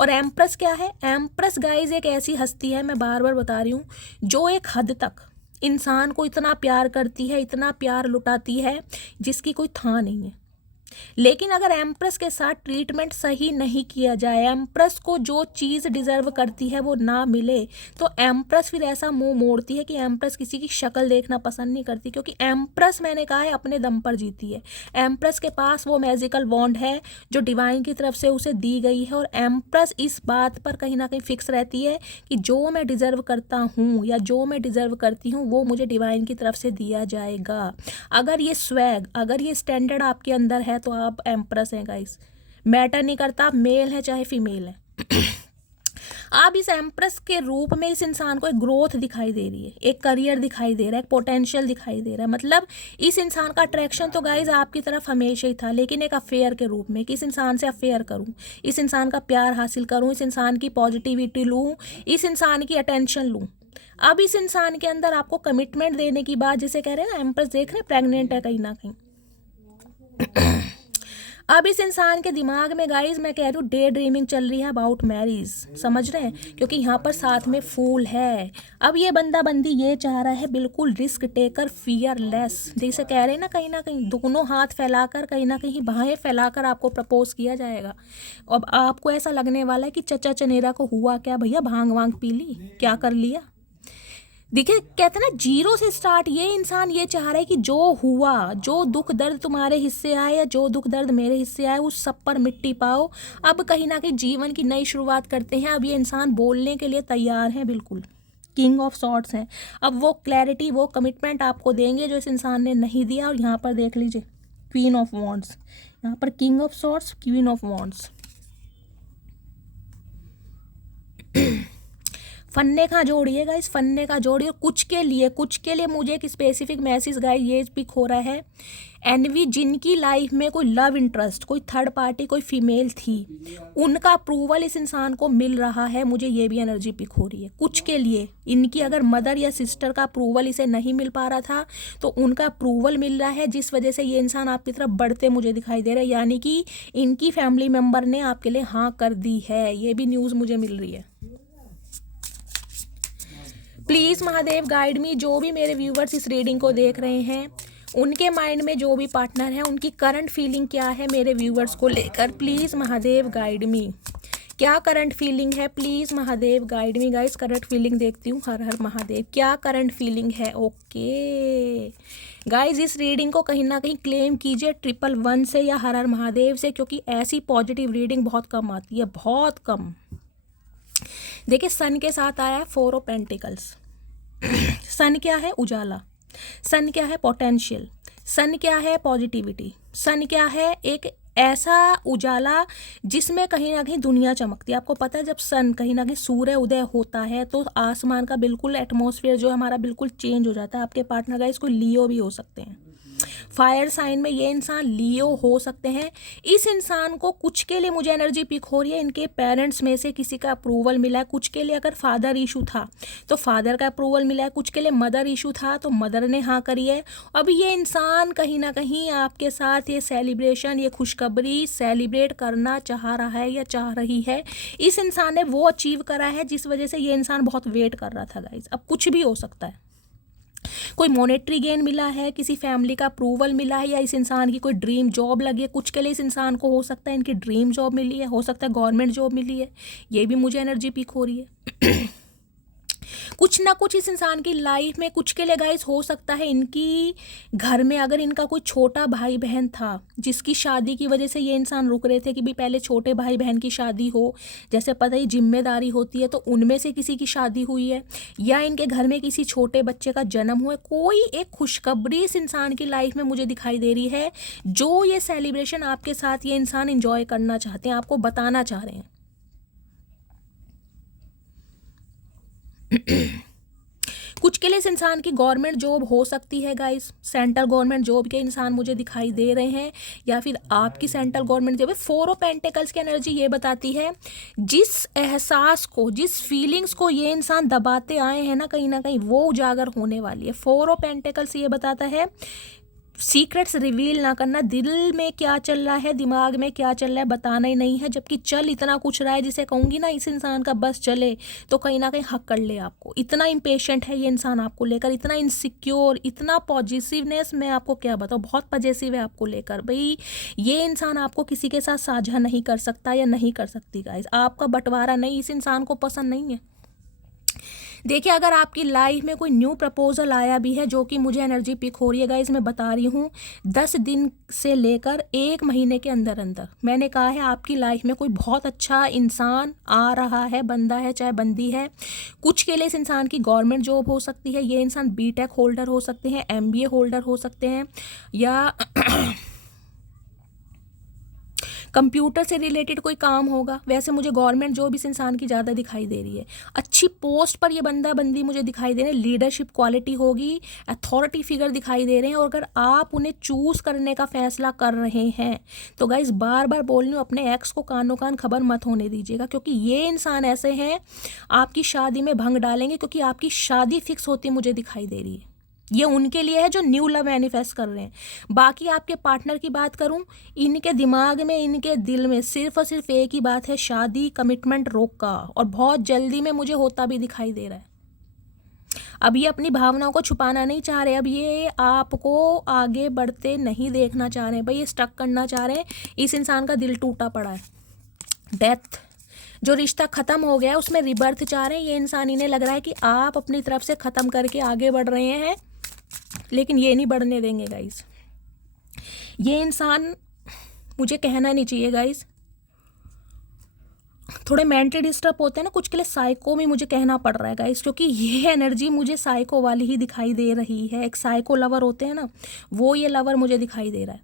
और एम्प्रेस क्या है? एम्प्रेस गाइज एक ऐसी हस्ती है, मैं बार बार बता रही हूँ, जो एक हद तक इंसान को इतना प्यार करती है, इतना प्यार लुटाती है जिसकी कोई था नहीं है। लेकिन अगर एम्प्रेस के साथ ट्रीटमेंट सही नहीं किया जाए, एम्प्रेस को जो चीज़ डिजर्व करती है वो ना मिले, तो एम्प्रेस फिर ऐसा मुंह मोड़ती है कि एम्प्रेस किसी की शक्ल देखना पसंद नहीं करती, क्योंकि एम्प्रेस मैंने कहा है अपने दम पर जीती है। एम्प्रेस के पास वो मैजिकल वॉन्ड है जो डिवाइन की तरफ से उसे दी गई है, और एम्प्रेस इस बात पर कहीं ना कहीं फिक्स रहती है कि जो मैं डिजर्व करता हूँ या जो मैं डिजर्व करती हूँ वो मुझे डिवाइन की तरफ से दिया जाएगा। अगर ये स्वैग, अगर ये स्टैंडर्ड आपके अंदर है तो आप एम्प्रेस हैं गाइस। मैटर नहीं करता आप मेल हैं चाहे फीमेल हैं आप इस एम्प्रेस के रूप में इस इंसान को एक ग्रोथ दिखाई दे रही है, एक करियर दिखाई दे रहा है, एक पोटेंशियल दिखाई दे रहा है। मतलब इस इंसान का अट्रैक्शन तो गाइज आपकी तरफ हमेशा ही था, लेकिन एक अफेयर के रूप में कि इस इंसान से अफेयर करूं, इस इंसान का प्यार हासिल करूं, इस इंसान की पॉजिटिविटी लूं, इस इंसान की अटेंशन लूं। अब इस इंसान के अंदर आपको कमिटमेंट देने की बात, जिसे कह रहे हैं ना एम्प्रेस देख रहे हैं प्रेग्नेंट है कहीं ना कहीं अब इस इंसान के दिमाग में गाइज मैं कह रही हूँ डे ड्रीमिंग चल रही है अबाउट मैरिज, समझ रहे हैं? क्योंकि यहाँ पर साथ में फूल है। अब ये बंदा बंदी ये चाह रहा है बिल्कुल रिस्क टेकर, फियरलेस, जैसे कह रहे हैं ना कहीं दोनों हाथ फैलाकर, कहीं ना कहीं बाहें फैलाकर आपको प्रपोज किया जाएगा। अब आपको ऐसा लगने वाला है कि चचा चनेरा को हुआ क्या भैया, भांग वांग पी ली, क्या कर लिया। देखिए कहते हैं ना जीरो से स्टार्ट, ये इंसान ये चाह रहा है कि जो हुआ, जो दुख दर्द तुम्हारे हिस्से आए या जो दुख दर्द मेरे हिस्से आए, उस सब पर मिट्टी पाओ। अब कहीं ना कहीं जीवन की नई शुरुआत करते हैं। अब ये इंसान बोलने के लिए तैयार है, बिल्कुल किंग ऑफ सॉर्ड्स हैं। अब वो क्लैरिटी, वो कमिटमेंट आपको देंगे जो इस इंसान ने नहीं दिया। और यहाँ पर देख लीजिए क्वीन ऑफ वॉन्ड्स, यहाँ पर king of swords, queen of wands फन्ने का जोड़िए गाइस, फन्ने का जोड़िए। कुछ के लिए मुझे एक स्पेसिफिक मैसेज गाइस ये पिक हो रहा है। एनवी, जिनकी लाइफ में कोई लव इंटरेस्ट, कोई थर्ड पार्टी, कोई फीमेल थी, उनका अप्रूवल इस इंसान को मिल रहा है, मुझे ये भी एनर्जी पिक हो रही है। कुछ के लिए इनकी अगर मदर या सिस्टर का अप्रूवल इसे नहीं मिल पा रहा था तो उनका अप्रूवल मिल रहा है, जिस वजह से ये इंसान आपकी तरफ बढ़ते मुझे दिखाई दे रहा है। यानी कि इनकी फैमिली मेम्बर ने आपके लिए हाँ कर दी है, ये भी न्यूज़ मुझे मिल रही है। प्लीज़ महादेव गाइड मी, जो भी मेरे व्यूवर्स इस रीडिंग को देख रहे हैं, उनके माइंड में जो भी पार्टनर है उनकी करंट फीलिंग क्या है मेरे व्यूवर्स को लेकर, प्लीज़ महादेव गाइड मी। क्या करंट फीलिंग है, please Mahadev guide me. Guys current feeling देखती हूँ, हर हर महादेव। क्या करंट फीलिंग है? ओके गाइस, इस रीडिंग को कहीं ना कहीं क्लेम कीजिए 111 से या हर हर महादेव से, क्योंकि ऐसी पॉजिटिव रीडिंग बहुत कम आती है, बहुत कम। देखिए सन के साथ आया है 4 ऑफ पेंटिकल्स। सन क्या है? उजाला। सन क्या है? पोटेंशियल। सन क्या है? पॉजिटिविटी। सन क्या है? एक ऐसा उजाला जिसमें कहीं ना कहीं दुनिया चमकती है। आपको पता है जब सन कहीं ना कहीं सूर्य उदय होता है तो आसमान का बिल्कुल एटमॉस्फेयर जो है हमारा बिल्कुल चेंज हो जाता है। आपके पार्टनर का इसको लियो भी हो सकते हैं, फायर साइन में ये इंसान लियो हो सकते हैं। इस इंसान को कुछ के लिए मुझे एनर्जी पिक हो रही है, इनके पेरेंट्स में से किसी का अप्रूवल मिला है। कुछ के लिए अगर फादर इशू था तो फादर का अप्रूवल मिला है, कुछ के लिए मदर इशू था तो मदर ने हाँ करी है। अब ये इंसान कहीं ना कहीं आपके साथ ये सेलिब्रेशन, ये खुशखबरी सेलिब्रेट करना चाह रहा है या चाह रही है। इस इंसान ने वो अचीव करा है जिस वजह से ये इंसान बहुत वेट कर रहा था गाइज। अब कुछ भी हो सकता है, कोई मॉनेटरी गेन मिला है, किसी फैमिली का अप्रूवल मिला है, या इस इंसान की कोई ड्रीम जॉब लगी है। कुछ के लिए इस इंसान को हो सकता है इनकी ड्रीम जॉब मिली है, हो सकता है गवर्नमेंट जॉब मिली है, ये भी मुझे एनर्जी पिक हो रही है। कुछ ना कुछ इस इंसान की लाइफ में, कुछ के लिए गाइस हो सकता है इनकी घर में अगर इनका कोई छोटा भाई बहन था जिसकी शादी की वजह से ये इंसान रुक रहे थे कि भी पहले छोटे भाई बहन की शादी हो, जैसे पता ही जिम्मेदारी होती है, तो उनमें से किसी की शादी हुई है, या इनके घर में किसी छोटे बच्चे का जन्म हुआ है। कोई एक खुशखबरी इस इंसान की लाइफ में मुझे दिखाई दे रही है, जो ये सेलिब्रेशन आपके साथ ये इंसान एंजॉय करना चाहते हैं, आपको बताना चाह रहे हैं। कुछ के लिए इस इंसान की गवर्नमेंट जॉब हो सकती है गाइस, सेंट्रल गवर्नमेंट जॉब के इंसान मुझे दिखाई दे रहे हैं, या फिर आपकी सेंट्रल गवर्नमेंट जॉब है। 4 ऑफ पेंटिकल्स की एनर्जी ये बताती है जिस एहसास को, जिस फीलिंग्स को ये इंसान दबाते आए हैं ना कहीं वो उजागर होने वाली है। 4 ऑफ पेंटिकल्स ये बताता है सीक्रेट्स रिवील ना करना, दिल में क्या चल रहा है, दिमाग में क्या चल रहा है बताना ही नहीं है, जबकि चल इतना कुछ रहा है जिसे कहूँगी ना इस इंसान का बस चले तो कहीं ना कहीं हक कर ले आपको। इतना इम्पेशेंट है ये इंसान आपको लेकर, इतना इनसिक्योर, इतना पॉजिटिवनेस, मैं आपको क्या बताऊँ, बहुत पॉजिटिव है आपको लेकर। भाई ये इंसान आपको किसी के साथ साझा नहीं कर सकता या नहीं कर सकती गाइस, आपका बंटवारा नहीं, इस इंसान को पसंद नहीं है। देखिए अगर आपकी लाइफ में कोई न्यू प्रपोजल आया भी है, जो कि मुझे एनर्जी पिक हो रही है गाइस, मैं बता रही हूँ 10 दिन से लेकर 1 महीने के अंदर अंदर मैंने कहा है आपकी लाइफ में कोई बहुत अच्छा इंसान आ रहा है, बंदा है चाहे बंदी है। कुछ के लिए इस इंसान की गवर्नमेंट जॉब हो सकती है, ये इंसान बीटेक होल्डर हो सकते हैं, MBA होल्डर हो सकते हैं, या कंप्यूटर से रिलेटेड कोई काम होगा। वैसे मुझे गवर्नमेंट जॉब इस इंसान की ज़्यादा दिखाई दे रही है, अच्छी पोस्ट पर ये बंदा बंदी मुझे दिखाई दे रहे हैं, लीडरशिप क्वालिटी होगी, अथॉरिटी फिगर दिखाई दे रहे हैं। और अगर आप उन्हें चूज़ करने का फैसला कर रहे हैं तो गाइस बार बार बोल रही हूँ, अपने एक्स को कानों कान खबर मत होने दीजिएगा, क्योंकि ये इंसान ऐसे हैं आपकी शादी में भंग डालेंगे, क्योंकि आपकी शादी फिक्स होती मुझे दिखाई दे रही है। ये उनके लिए है जो न्यू लव मैनिफेस्ट कर रहे हैं। बाकी आपके पार्टनर की बात करूं, इनके दिमाग में, इनके दिल में सिर्फ और सिर्फ एक ही बात है, शादी, कमिटमेंट, रोका, और बहुत जल्दी में मुझे होता भी दिखाई दे रहा है। अब ये अपनी भावनाओं को छुपाना नहीं चाह रहे, अब ये आपको आगे बढ़ते नहीं देखना चाह रहे हैं, भाई ये स्टक करना चाह रहे हैं। इस इंसान का दिल टूटा पड़ा है, डेथ, जो रिश्ता ख़त्म हो गया उसमें रिबर्थ चाह रहे हैं ये इंसान। इन्हें लग रहा है कि आप अपनी तरफ से ख़त्म करके आगे बढ़ रहे हैं, लेकिन ये नहीं बढ़ने देंगे गाइस। ये इंसान, मुझे कहना नहीं चाहिए गाइस, थोड़े मेंटली डिस्टर्ब होते हैं ना, कुछ के लिए साइको भी मुझे कहना पड़ रहा है गाइस, क्योंकि ये एनर्जी मुझे साइको वाली ही दिखाई दे रही है। एक साइको लवर होते हैं ना, वो ये लवर मुझे दिखाई दे रहा है।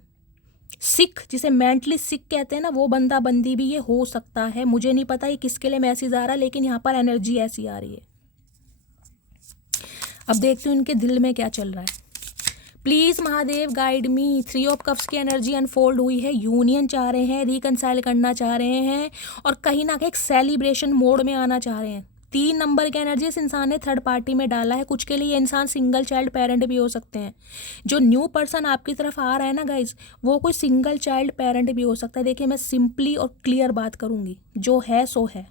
सिक, जिसे मेंटली सिक कहते हैं ना, वो बंदा बंदी भी ये हो सकता है। मुझे नहीं पता ये किसके लिए मैसेज आ रहा है, लेकिन यहाँ पर एनर्जी ऐसी आ रही है। अब देखती हूँ इनके दिल में क्या चल रहा है। Please Mahadev guide me. 3 of cups की एनर्जी अनफोल्ड हुई है, यूनियन चाह रहे हैं, रिकनसाइल करना चाह रहे हैं, और कहीं ना कहीं एक सेलिब्रेशन मोड में आना चाह रहे हैं। 3 नंबर की एनर्जी इस इंसान ने थर्ड पार्टी में डाला है। कुछ के लिए ये इंसान सिंगल चाइल्ड पेरेंट भी हो सकते हैं। जो न्यू पर्सन आपकी तरफ आ रहा है ना गाइज, वो कोई सिंगल चाइल्ड पेरेंट भी हो सकता है। देखिए मैं सिंपली और क्लियर बात करूँगी, जो है सो है।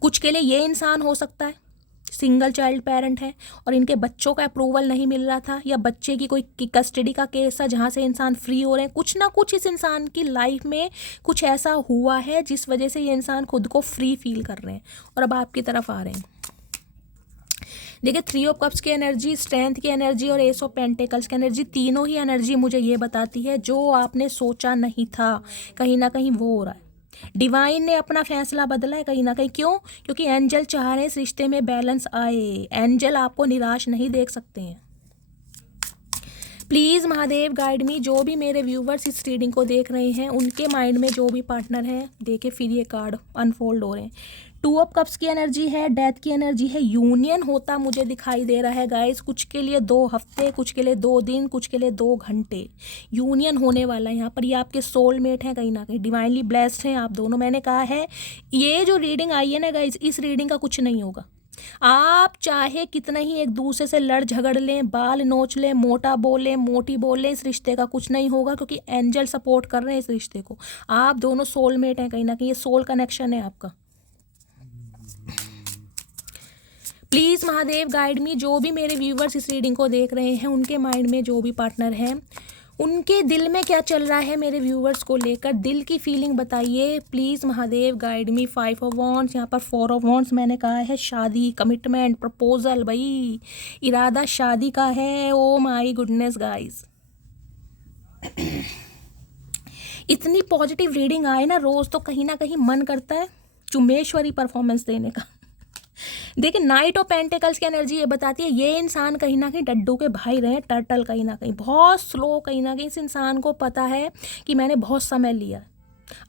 कुछ के लिए ये इंसान हो सकता है सिंगल चाइल्ड पेरेंट है और इनके बच्चों का अप्रूवल नहीं मिल रहा था, या बच्चे की कोई कस्टडी का केस था जहाँ से इंसान फ्री हो रहे हैं। कुछ ना कुछ इस इंसान की लाइफ में कुछ ऐसा हुआ है जिस वजह से ये इंसान खुद को फ्री फील कर रहे हैं और अब आपकी तरफ आ रहे हैं। देखिए 3 ऑफ कप्स की एनर्जी, स्ट्रेंथ की एनर्जी और एस ऑफ पेंटिकल्स की एनर्जी, तीनों ही एनर्जी मुझे ये बताती है जो आपने सोचा नहीं था कहीं ना कहीं वो हो रहा है। डिवाइन ने अपना फैसला बदला है कहीं ना कहीं। क्यों? क्योंकि एंजल चाह रहे हैं इस रिश्ते में बैलेंस आए। एंजल आपको निराश नहीं देख सकते हैं। प्लीज़ महादेव गाइड मी। जो भी मेरे व्यूवर्स इस रीडिंग को देख रहे हैं उनके माइंड में जो भी पार्टनर है, देखिए फिर ये कार्ड अनफोल्ड हो रहे हैं। 2 ऑफ कप्स की एनर्जी है, डेथ की एनर्जी है, यूनियन होता मुझे दिखाई दे रहा है गाइस। कुछ के लिए 2 हफ्ते, कुछ के लिए 2 दिन, कुछ के लिए 2 घंटे यूनियन होने वाला है। यहाँ पर ये आपके सोलमेट हैं, कहीं ना कहीं डिवाइनली ब्लेस्ड हैं आप दोनों। मैंने कहा है ये जो रीडिंग आई है ना गाइस, इस रीडिंग का कुछ नहीं होगा। आप चाहे कितना ही एक दूसरे से लड़ झगड़ लें, बाल नोच लें, मोटा बोलें, मोटी बोलें, इस रिश्ते का कुछ नहीं होगा, क्योंकि एंजल सपोर्ट कर रहे हैं इस रिश्ते को। आप दोनों सोलमेट हैं कहीं ना कहीं, ये सोल कनेक्शन है आपका। प्लीज़ महादेव गाइड मी। जो भी मेरे व्यूवर्स इस रीडिंग को देख रहे हैं उनके माइंड में जो भी पार्टनर हैं उनके दिल में क्या चल रहा है मेरे व्यूवर्स को लेकर, दिल की फीलिंग बताइए please. Mahadev guide me. 5 of wands, यहाँ पर 4 ऑफ वॉन्ड्स मैंने कहा है शादी, कमिटमेंट, प्रपोजल, भाई इरादा शादी का है। ओ माय गुडनेस गाइस, इतनी पॉजिटिव रीडिंग आए ना रोज़, तो कहीं ना कहीं मन करता है चुम्बेश्वरी परफॉर्मेंस देने का। देखिए नाइट ऑफ पेंटिकल्स की एनर्जी ये बताती है ये इंसान कहीं ना कहीं डड्डू के भाई रहे, टर्टल, कहीं ना कहीं बहुत स्लो, कहीं ना कहीं इस इंसान को पता है कि मैंने बहुत समय लिया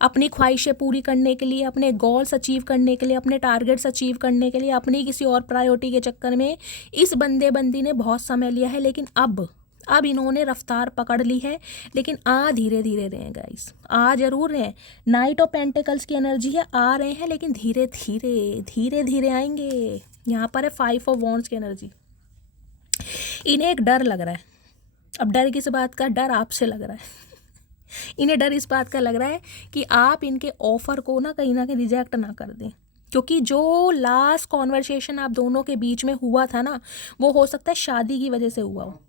अपनी ख्वाहिशें पूरी करने के लिए, अपने गोल्स अचीव करने के लिए, अपने टारगेट्स अचीव करने के लिए, अपनी किसी और प्रायोरिटी के चक्कर में इस बंदे बंदी ने बहुत समय लिया है। लेकिन अब इन्होंने रफ्तार पकड़ ली है, लेकिन आ धीरे धीरे रहे हैं गाइस, आ जरूर रहे हैं। नाइट ऑफ पेंटिकल्स की एनर्जी है, आ रहे हैं लेकिन धीरे धीरे धीरे धीरे आएंगे। यहाँ पर है 5 ऑफ वॉन्ड्स की एनर्जी। इन्हें एक डर लग रहा है। अब डर किस बात का? डर आपसे लग रहा है। इन्हें डर इस बात का लग रहा है कि आप इनके ऑफर को ना कहीं रिजेक्ट ना कर दें, क्योंकि जो लास्ट कॉन्वर्सेशन आप दोनों के बीच में हुआ था ना, वो हो सकता है शादी की वजह से हुआ हो,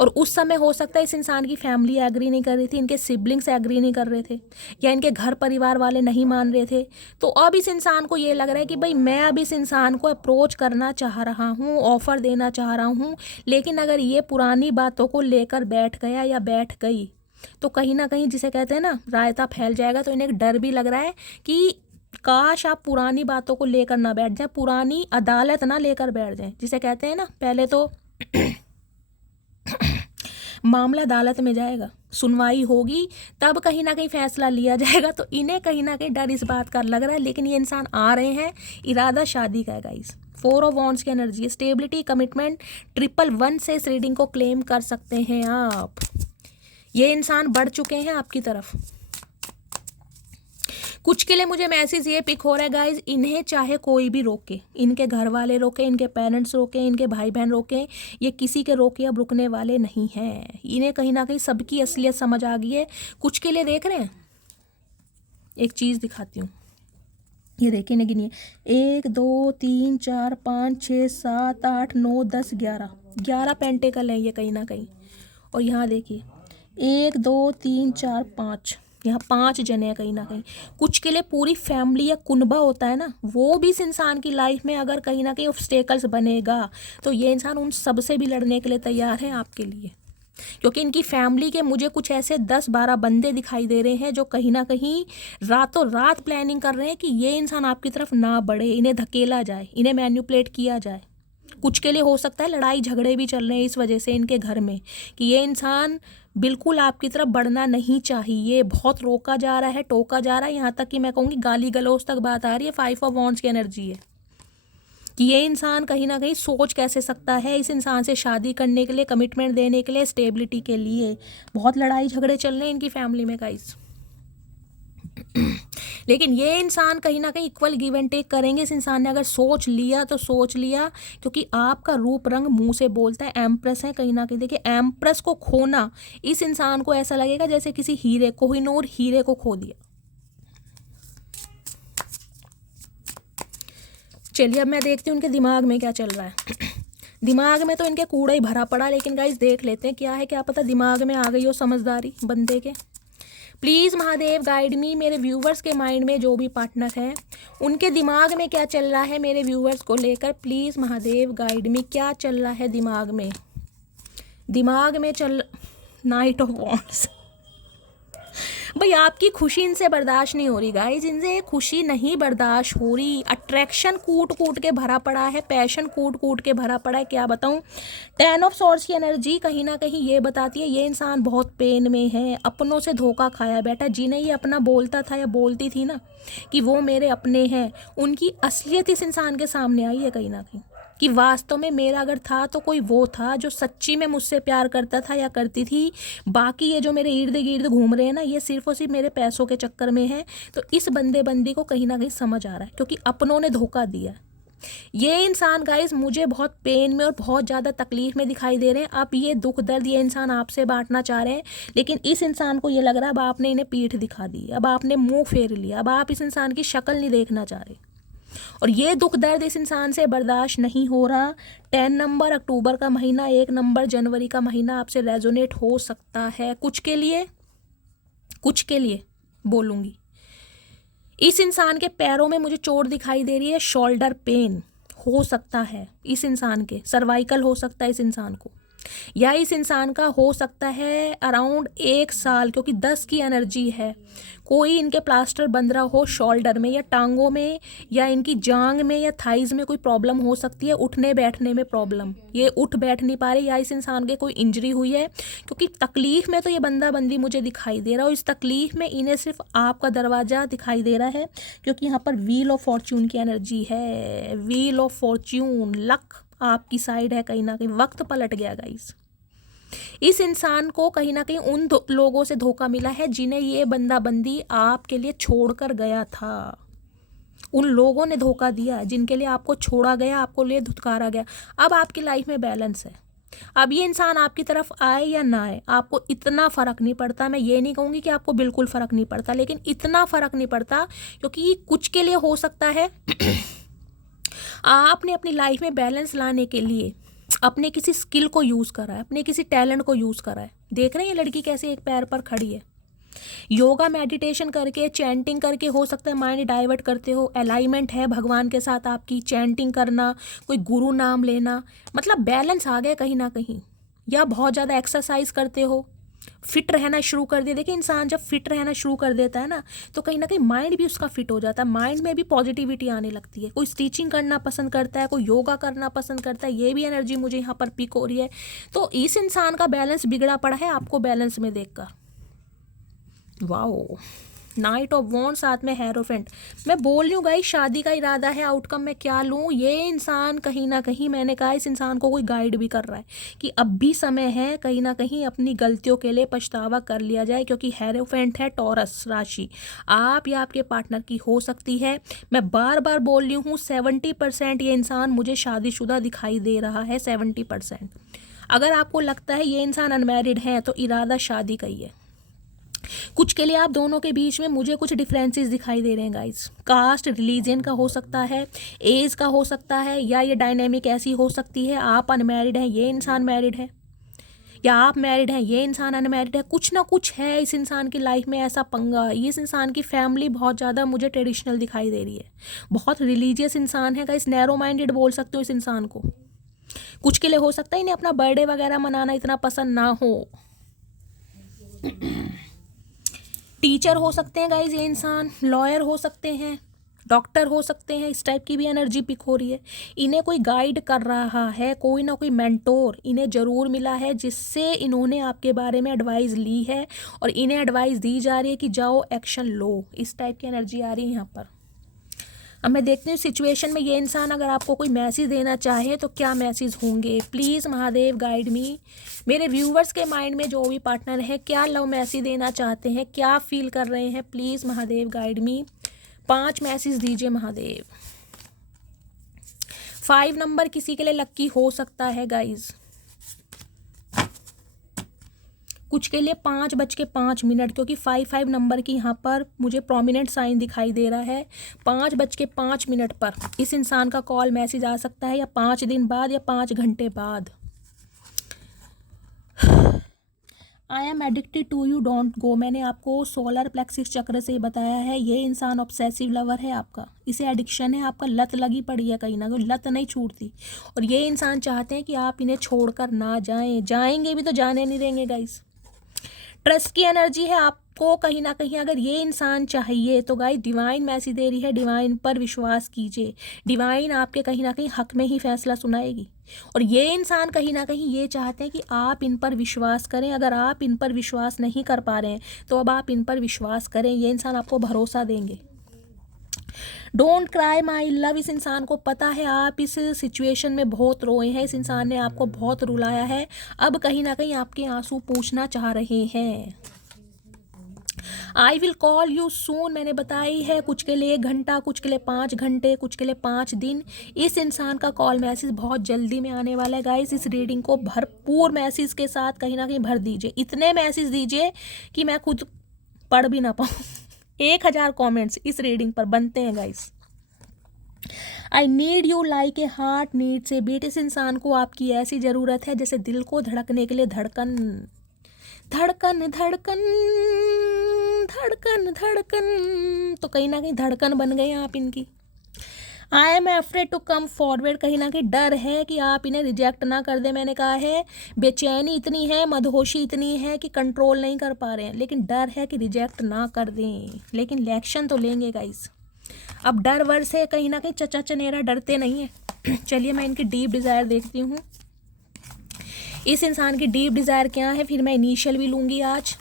और उस समय हो सकता है इस इंसान की फैमिली एग्री नहीं कर रही थी, इनके सिबलिंग्स एग्री नहीं कर रहे थे, या इनके घर परिवार वाले नहीं मान रहे थे। तो अब इस इंसान को ये लग रहा है कि भाई मैं अब इस इंसान को अप्रोच करना चाह रहा हूँ, ऑफ़र देना चाह रहा हूँ, लेकिन अगर ये पुरानी बातों को लेकर बैठ गया या बैठ गई तो कहीं ना कहीं, जिसे कहते हैं ना, रायता फैल जाएगा। तो इन्हें एक डर भी लग रहा है कि काश आप पुरानी बातों को लेकर ना बैठ जाए, पुरानी अदालत ना लेकर बैठ जाएं, जिसे कहते हैं ना, पहले तो मामला अदालत में जाएगा, सुनवाई होगी, तब कहीं ना कहीं फैसला लिया जाएगा। तो इन्हें कहीं ना कहीं डर इस बात का लग रहा है, लेकिन ये इंसान आ रहे हैं, इरादा शादी का है गाइस। 4 ऑफ वॉन्ड्स की एनर्जी, स्टेबिलिटी, कमिटमेंट, 111 से इस रीडिंग को क्लेम कर सकते हैं आप। ये इंसान बढ़ चुके हैं आपकी तरफ। कुछ के लिए मुझे मैसेज ये पिक हो रहा है गाइज, इन्हें चाहे कोई भी रोके, इनके घर वाले रोके, इनके पेरेंट्स रोके, इनके भाई बहन रोके, ये किसी के रोके अब रुकने वाले नहीं हैं। इन्हें कहीं ना कहीं सबकी असलियत समझ आ गई है। कुछ के लिए देख रहे हैं, एक चीज़ दिखाती हूँ, ये देखिए इन्हें गिनिए, 1 2 3 4 5 6 7 8 9 10 11 पेंटिकल हैं ये कहीं ना कहीं। और यहाँ देखिए 1 2 3 4 5, यहाँ 5 जने हैं कहीं ना कहीं। कुछ के लिए पूरी फैमिली या कुनबा होता है ना, वो भी इस इंसान की लाइफ में अगर कहीं ना कहीं ऑब्स्टेकल्स बनेगा, तो ये इंसान उन सब से भी लड़ने के लिए तैयार है आपके लिए, क्योंकि इनकी फैमिली के मुझे कुछ ऐसे 10-12 बंदे दिखाई दे रहे हैं जो कहीं ना कहीं रातों रात प्लानिंग कर रहे हैं कि ये इंसान आपकी तरफ ना बढ़े, इन्हें धकेला जाए, इन्हें मैन्युपुलेट किया जाए। कुछ के लिए हो सकता है लड़ाई झगड़े भी चल रहे हैं इस वजह से इनके घर में, कि ये इंसान बिल्कुल आपकी तरफ बढ़ना नहीं चाहिए, बहुत रोका जा रहा है, टोका जा रहा है, यहाँ तक कि मैं कहूँगी गाली गलौज तक बात आ रही है। 5 ऑफ वॉन्ड्स की एनर्जी है कि ये इंसान कहीं ना कहीं सोच कैसे सकता है इस इंसान से शादी करने के लिए, कमिटमेंट देने के लिए, स्टेबिलिटी के लिए। बहुत लड़ाई झगड़े चल रहे हैं इनकी फैमिली में गाइस। लेकिन ये इंसान कहीं ना कहीं इक्वल गिव एंड टेक करेंगे। इस इंसान ने अगर सोच लिया तो सोच लिया, क्योंकि आपका रूप रंग मुंह से बोलता है। एम्प्रेस है कहीं ना कहीं, देखिए एम्प्रेस को खोना इस इंसान को ऐसा लगेगा जैसे किसी हीरे, कोहिनूर हीरे को खो दिया। चलिए अब मैं देखती हूँ उनके दिमाग में क्या चल रहा है। दिमाग में तो इनके कूड़ा ही भरा पड़ा, लेकिन गाइस देख लेते हैं क्या है, क्या पता दिमाग में आ गई हो समझदारी बंदे के। प्लीज़ महादेव गाइड मी, मेरे व्यूवर्स के माइंड में जो भी पार्टनर हैं उनके दिमाग में क्या चल रहा है मेरे व्यूवर्स को लेकर। प्लीज़ महादेव गाइड मी, क्या चल रहा है दिमाग में? दिमाग में चल नाइट ऑफ वॉन्ड्स। भाई आपकी खुशी इनसे बर्दाश्त नहीं हो रही गाइज, इनसे खुशी नहीं बर्दाश्त हो रही। अट्रैक्शन कूट कूट के भरा पड़ा है, पैशन कूट कूट के भरा पड़ा है, क्या बताऊँ। 10 ऑफ सॉर्ड्स की एनर्जी कहीं ना कहीं ये बताती है ये इंसान बहुत पेन में है, अपनों से धोखा खाया बैठा। जिन्हें ये अपना बोलता था या बोलती थी ना कि वो मेरे अपने हैं, उनकी असलियत इस इंसान के सामने आई है कहीं ना कहीं, कि वास्तव में मेरा अगर था तो कोई वो था जो सच्ची में मुझसे प्यार करता था या करती थी। बाकी ये जो मेरे इर्द गिर्द घूम रहे हैं ना, ये सिर्फ और सिर्फ मेरे पैसों के चक्कर में है। तो इस बंदे बंदी को कहीं ना कहीं समझ आ रहा है, क्योंकि अपनों ने धोखा दिया। ये इंसान गाइस मुझे बहुत पेन में और बहुत ज़्यादा तकलीफ में दिखाई दे रहे हैं। अब ये दुख दर्द ये इंसान आपसे बांटना चाह रहे हैं, लेकिन इस इंसान को ये लग रहा है अब आपने इन्हें पीठ दिखा दी, अब आपने मुँह फेर लिया, अब आप इस इंसान की शक्ल नहीं देखना चाह रहे। और ये दुख दर्द इस इंसान से बर्दाश्त नहीं हो रहा। 10 नंबर अक्टूबर का महीना, 1 नंबर जनवरी का महीना आपसे रेजोनेट हो सकता है। कुछ के लिए बोलूँगी। इस इंसान के पैरों में मुझे चोट दिखाई दे रही है, शोल्डर पेन हो सकता है इस इंसान के, सर्वाइकल हो सकता है इस इंसान को, या इस इंसान का हो सकता है अराउंड 1 साल, क्योंकि 10 की एनर्जी है। कोई इनके प्लास्टर बंध रहा हो शोल्डर में या टांगों में या इनकी जांग में या थाइज में कोई प्रॉब्लम हो सकती है, उठने बैठने में प्रॉब्लम, ये उठ बैठ नहीं पा रहे, या इस इंसान के कोई इंजरी हुई है। क्योंकि तकलीफ में तो ये बंदा बंदी मुझे दिखाई दे रहा है, और इस तकलीफ में इन्हें सिर्फ आपका दरवाज़ा दिखाई दे रहा है, क्योंकि यहाँ पर व्हील ऑफ फॉर्च्यून की एनर्जी है। व्हील ऑफ फॉर्च्यून, लक आपकी साइड है कहीं ना कहीं। वक्त पलट गया गाइस। इस इंसान को कहीं ना कहीं उन लोगों से धोखा मिला है जिन्हें ये बंदा बंदी आपके लिए छोड़कर गया था। उन लोगों ने धोखा दिया जिनके लिए आपको छोड़ा गया, आपको लिए धुतकारा गया। अब आपकी लाइफ में बैलेंस है। अब ये इंसान आपकी तरफ आए या ना आए, आपको इतना फ़र्क नहीं पड़ता। मैं ये नहीं कहूँगी कि आपको बिल्कुल फ़र्क नहीं पड़ता, लेकिन इतना फ़र्क नहीं पड़ता, क्योंकि कुछ के लिए हो सकता है आपने अपनी लाइफ में बैलेंस लाने के लिए अपने किसी स्किल को यूज़ करा है, अपने किसी टैलेंट को यूज़ करा है। देख रहे हैं ये लड़की कैसे एक पैर पर खड़ी है। योगा मेडिटेशन करके, चैंटिंग करके हो सकता है माइंड डाइवर्ट करते हो। अलाइनमेंट है भगवान के साथ आपकी, चैंटिंग करना, कोई गुरु नाम लेना, मतलब बैलेंस आ गया कहीं ना कहीं। या बहुत ज़्यादा एक्सरसाइज करते हो, फिट रहना शुरू कर दिया। देखिए इंसान जब फिट रहना शुरू कर देता है ना, तो कहीं ना कहीं माइंड भी उसका फिट हो जाता है, माइंड में भी पॉजिटिविटी आने लगती है। कोई स्टिचिंग करना पसंद करता है, कोई योगा करना पसंद करता है, ये भी एनर्जी मुझे यहाँ पर पिक हो रही है। तो इस इंसान का बैलेंस बिगड़ा पड़ा है आपको बैलेंस में देखकर। वाओ, नाइट ऑफ वॉन्ड, साथ में हेरोफेंट। मैं बोल रही हूँ गाइस, शादी का इरादा है, आउटकम मैं क्या लूँ। ये इंसान कहीं ना कहीं, मैंने कहा इस इंसान को कोई गाइड भी कर रहा है कि अब भी समय है कहीं ना कहीं अपनी गलतियों के लिए पछतावा कर लिया जाए, क्योंकि हेरोफेंट है टॉरस राशि, आप या आपके पार्टनर की हो सकती है। मैं बार बार बोल रही हूँ 70% ये इंसान मुझे शादीशुदा दिखाई दे रहा है, 70%। अगर आपको लगता है ये इंसान अनमैरिड है तो इरादा शादी का ही है। कुछ के लिए आप दोनों के बीच में मुझे कुछ डिफरेंसेस दिखाई दे रहे हैं गाइस। कास्ट, रिलीजन का हो सकता है, एज का हो सकता है, या ये डायनेमिक ऐसी हो सकती है आप अनमैरिड हैं, ये इंसान मैरिड है, या आप मैरिड हैं, ये इंसान अनमैरिड है। कुछ ना कुछ है इस इंसान की लाइफ में ऐसा पंगा। इस इंसान की फैमिली बहुत ज़्यादा मुझे ट्रेडिशनल दिखाई दे रही है, बहुत रिलीजियस इंसान है गाइस, नैरो माइंडेड बोल सकते हो इस इंसान को। कुछ के लिए हो सकता है इन्हें अपना बर्थडे वगैरह मनाना इतना पसंद ना हो। टीचर हो सकते हैं गाइज ये इंसान, लॉयर हो सकते हैं, डॉक्टर हो सकते हैं, इस टाइप की भी एनर्जी पिक हो रही है। इन्हें कोई गाइड कर रहा है, कोई ना कोई मेंटोर इन्हें ज़रूर मिला है, जिससे इन्होंने आपके बारे में एडवाइस ली है और इन्हें एडवाइस दी जा रही है कि जाओ एक्शन लो। इस टाइप की एनर्जी आ रही है यहाँ पर। अब मैं देखती हूँ सिचुएशन में ये इंसान अगर आपको कोई मैसेज देना चाहे तो क्या मैसेज होंगे। प्लीज़ महादेव गाइड मी। मेरे व्यूवर्स के माइंड में जो भी पार्टनर है, क्या लव मैसेज देना चाहते हैं, क्या फील कर रहे हैं, please Mahadev guide me. 5 message दीजिए महादेव। 5 नंबर किसी के लिए लक्की हो सकता है गाइज, कुछ के लिए 5:05, क्योंकि 5 नंबर की यहाँ पर मुझे प्रोमिनेंट साइन दिखाई दे रहा है। 5:05 पर इस इंसान का कॉल मैसेज आ सकता है, या 5 दिन बाद या 5 घंटे बाद। I am addicted to you, don't go. मैंने आपको सोलर प्लेक्सिस चक्र से बताया है, ये इंसान ऑब्सेसिव लवर है आपका, इसे एडिक्शन है, आपका लत लगी पड़ी है कहीं ना कहीं, लत नहीं छूटती। और ये इंसान चाहते हैं कि आप इन्हें छोड़कर ना जाएं, जाएंगे भी तो जाने नहीं देंगे गाइस। ट्रस्ट की एनर्जी है आपको कहीं ना कहीं। अगर ये इंसान चाहिए तो गाइस डिवाइन मैसेज दे रही है, डिवाइन पर विश्वास कीजिए, डिवाइन आपके कहीं ना कहीं हक में ही फैसला सुनाएगी। और ये इंसान कहीं ना कहीं ये चाहते हैं कि आप इन पर विश्वास करें। अगर आप इन पर विश्वास नहीं कर पा रहे हैं तो अब आप इन पर विश्वास करें, ये इंसान आपको भरोसा देंगे। डोंट क्राई माई लव, इस इंसान को पता है आप इस सिचुएशन में बहुत रोए हैं, इस इंसान ने आपको बहुत रुलाया है, अब कहीं ना कहीं आपके आंसू पूछना चाह रहे हैं। I will call you soon, मैंने बताई है, कुछ के लिए 1 घंटा, कुछ के लिए 5 घंटे, कुछ के लिए 5 दिन। इस इंसान का कॉल मैसेज बहुत जल्दी में आने वाला है गाइस। इस रीडिंग को भरपूर मैसेज के साथ कहीं ना कहीं भर दीजिए, इतने मैसेज दीजिए कि मैं खुद पढ़ भी ना पाऊँ। 1000 कमेंट्स इस रीडिंग पर बनते हैं guys. I need you like a heart need से बीट। इस इंसान को आपकी ऐसी ज़रूरत है जैसे दिल को धड़कने के लिए धड़कन धड़कन धड़कन धड़कन धड़कन। तो कहीं ना कहीं धड़कन बन गए आप इनकी। I am afraid to come forward. कहीं ना कहीं डर है कि आप इन्हें रिजेक्ट ना कर दें। मैंने कहा है बेचैनी इतनी है, मदहोशी इतनी है कि कंट्रोल नहीं कर पा रहे हैं, लेकिन डर है कि रिजेक्ट ना कर दें, लेकिन एक्शन तो लेंगे गाइस। अब डर वर से कहीं ना कहीं चचा चनेरा डरते नहीं है। चलिए मैं इनकी डीप डिज़ायर देखती हूँ। इस इंसान की डीप डिज़ायर क्या है, फिर मैं इनिशियल भी लूँगी आज।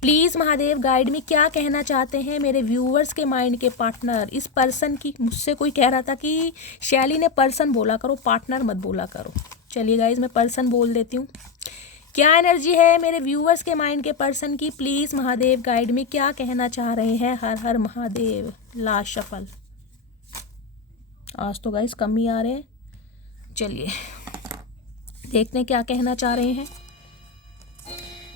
प्लीज़ महादेव गाइड में क्या कहना चाहते हैं मेरे व्यूअर्स के माइंड के पार्टनर। इस पर्सन की, मुझसे कोई कह रहा था कि शैली ने पर्सन बोला करो, पार्टनर मत बोला करो। चलिए गाइज मैं पर्सन बोल देती हूँ। क्या एनर्जी है मेरे व्यूअर्स के माइंड के पर्सन की, प्लीज़ महादेव गाइड में क्या कहना चाह रहे हैं। हर हर महादेव। Last shuffle. आज तो गाइज कम ही आ रहे हैं। चलिए देखते हैं क्या कहना चाह रहे हैं।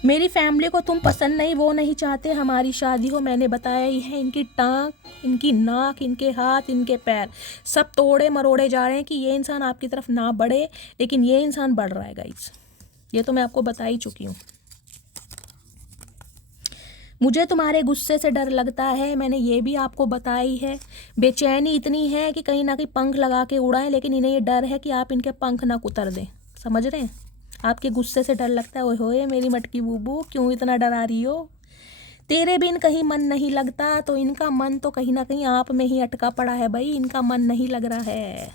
मेरी फैमिली को तुम पसंद नहीं, वो नहीं चाहते हमारी शादी हो। मैंने बताया ही है, इनकी टांग, इनकी नाक, इनके हाथ, इनके पैर सब तोड़े मरोड़े जा रहे हैं कि ये इंसान आपकी तरफ ना बढ़े, लेकिन ये इंसान बढ़ रहा है गाइस। ये तो मैं आपको बता ही चुकी हूँ। मुझे तुम्हारे गुस्से से डर लगता है, मैंने ये भी आपको बताई है। बेचैनी इतनी है कि कहीं ना कहीं पंख लगा के उड़ाएं, लेकिन इन्हें ये डर है कि आप इनके पंख ना कुतर दें। समझ रहे हैं? आपके गुस्से से डर लगता है। ओए होए मेरी मटकी बूबू, क्यों इतना डरा रही हो? तेरे बिन कहीं मन नहीं लगता। तो इनका मन तो कहीं ना कहीं आप में ही अटका पड़ा है भाई, इनका मन नहीं लग रहा है।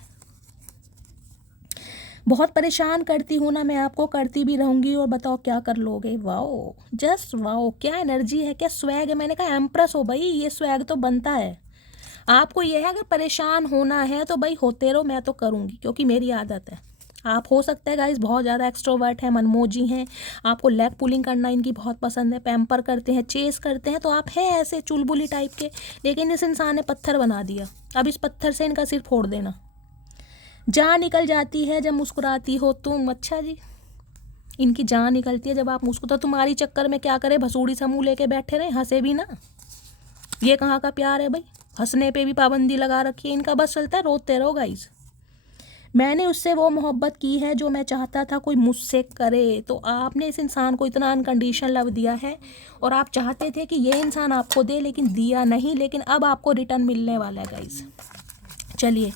बहुत परेशान करती हूँ ना मैं आपको, करती भी रहूँगी, और बताओ क्या कर लोगे। वाओ, जस्ट वाओ, क्या एनर्जी है, क्या स्वैग है। मैंने कहा एम्प्रेस हो भाई, ये स्वैग तो बनता है आपको। ये है अगर परेशान होना है तो भाई होते रहो, मैं तो करूँगी क्योंकि मेरी आदत है। आप हो सकता है गाइस बहुत ज़्यादा एक्सट्रोवर्ट हैं, मनमोजी हैं, आपको लेग पुलिंग करना इनकी बहुत पसंद है, पैम्पर करते हैं, चेस करते हैं, तो आप हैं ऐसे चुलबुली टाइप के। लेकिन इस इंसान ने पत्थर बना दिया। अब इस पत्थर से इनका सिर फोड़ देना। जान निकल जाती है जब मुस्कुराती हो तुम। अच्छा जी, इनकी जान निकलती है जब आप मुस्कुराते। तुम्हारी चक्कर में क्या करे, भसूड़ी सा मुँह लेके बैठे रहे, हंसे भी ना। ये कहाँ का प्यार है भाई, हंसने पे भी पाबंदी लगा रखी है इनका। बस चलता है रोते रहो गाइस। मैंने उससे वो मोहब्बत की है जो मैं चाहता था कोई मुझसे करे। तो आपने इस इंसान को इतना अनकंडीशनल लव दिया है, और आप चाहते थे कि ये इंसान आपको दे, लेकिन दिया नहीं। लेकिन अब आपको रिटर्न मिलने वाला है गाइस। चलिए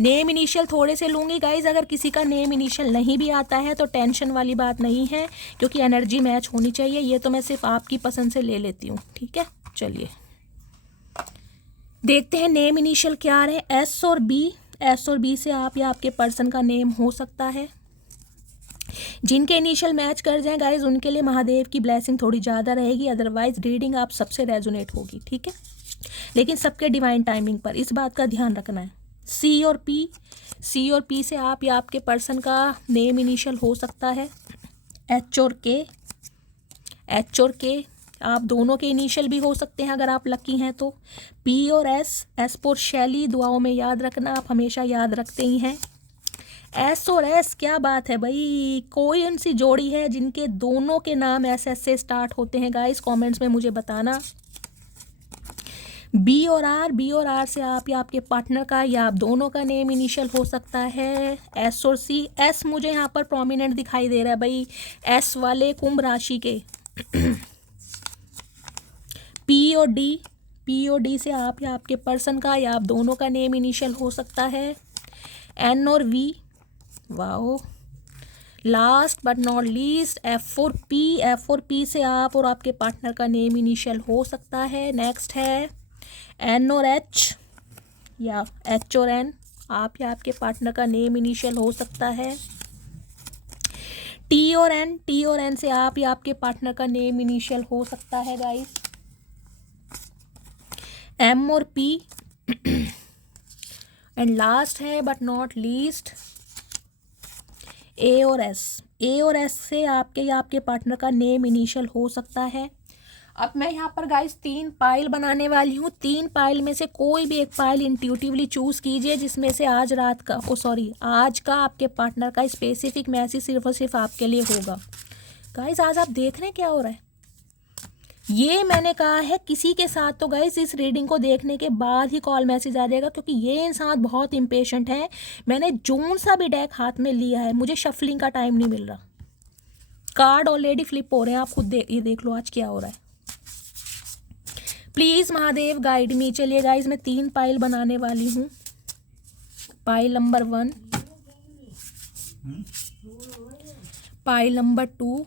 नेम इनिशियल थोड़े से लूँगी गाइज। अगर किसी का नेम इनिशियल नहीं भी आता है तो टेंशन वाली बात नहीं है, क्योंकि एनर्जी मैच होनी चाहिए। ये तो मैं सिर्फ आपकी पसंद से ले लेती हूँ, ठीक है। चलिए देखते हैं नेम इनिशियल क्या आ रहे हैं। एस और बी। एस और बी से आप या आपके पर्सन का नेम हो सकता है। जिनके इनिशियल मैच कर जाएं गाइज, उनके लिए महादेव की ब्लेसिंग थोड़ी ज़्यादा रहेगी, अदरवाइज रीडिंग आप सबसे रेजोनेट होगी, ठीक है। लेकिन सबके डिवाइन टाइमिंग पर, इस बात का ध्यान रखना है। सी और पी। सी और पी से आप या आपके पर्सन का नेम इनिशियल हो सकता है। एच और के। एच और के आप दोनों के इनिशियल भी हो सकते हैं अगर आप लकी हैं तो। पी और एस। एस फॉर शैली, दुआओं में याद रखना, आप हमेशा याद रखते ही हैं। एस और एस, क्या बात है भाई। कोई उनसी जोड़ी है जिनके दोनों के नाम एस एस से स्टार्ट होते हैं गाइस, कमेंट्स में मुझे बताना। बी और आर। बी और आर से आप या आपके पार्टनर का या आप दोनों का नेम इनिशियल हो सकता है। एस और सी। एस मुझे यहाँ पर प्रोमिनेंट दिखाई दे रहा है भाई, एस वाले कुंभ राशि के। पी और डी। पी और डी से आप या आपके पर्सन का या आप दोनों का नेम इनिशियल हो सकता है। एन और V. Wow. Last but not least F और पी। एफ और पी से आप और आपके पार्टनर का नेम इनिशियल हो सकता है। नेक्स्ट है एन और एच, या एच और एन, आप या आपके पार्टनर का नेम इनिशियल हो सकता है। टी और एन। टी और एन से आप या आपके पार्टनर का नेम इनिशियल हो सकता है गाइस। एम और पी। एंड लास्ट है बट नॉट लीस्ट ए और एस। ए और एस से आपके या आपके पार्टनर का नेम इनिशियल हो सकता है। अब मैं यहाँ पर गाइस 3 पाइल बनाने वाली हूँ। 3 पाइल में से कोई भी एक पाइल इंट्यूटिवली चूज़ कीजिए, जिसमें से आज रात का आज का आपके पार्टनर का स्पेसिफिक मैसेज सिर्फ और सिर्फ आपके लिए होगा। गाइस आज आप देख रहे हैं क्या हो रहा है। ये मैंने कहा है किसी के साथ तो गाइस इस रीडिंग को देखने के बाद ही कॉल मैसेज आ जाएगा, क्योंकि ये इंसान बहुत इम्पेशेंट है। मैंने जोन सा भी डेक हाथ में लिया है, मुझे शफलिंग का टाइम नहीं मिल रहा। कार्ड ऑलरेडी फ्लिप हो रहे हैं, आप खुद ये देख लो आज क्या हो रहा है। प्लीज़ महादेव गाइड मी। चलिए गाइस मैं 3 पाइल बनाने वाली हूँ। Pile number 1, pile number 2,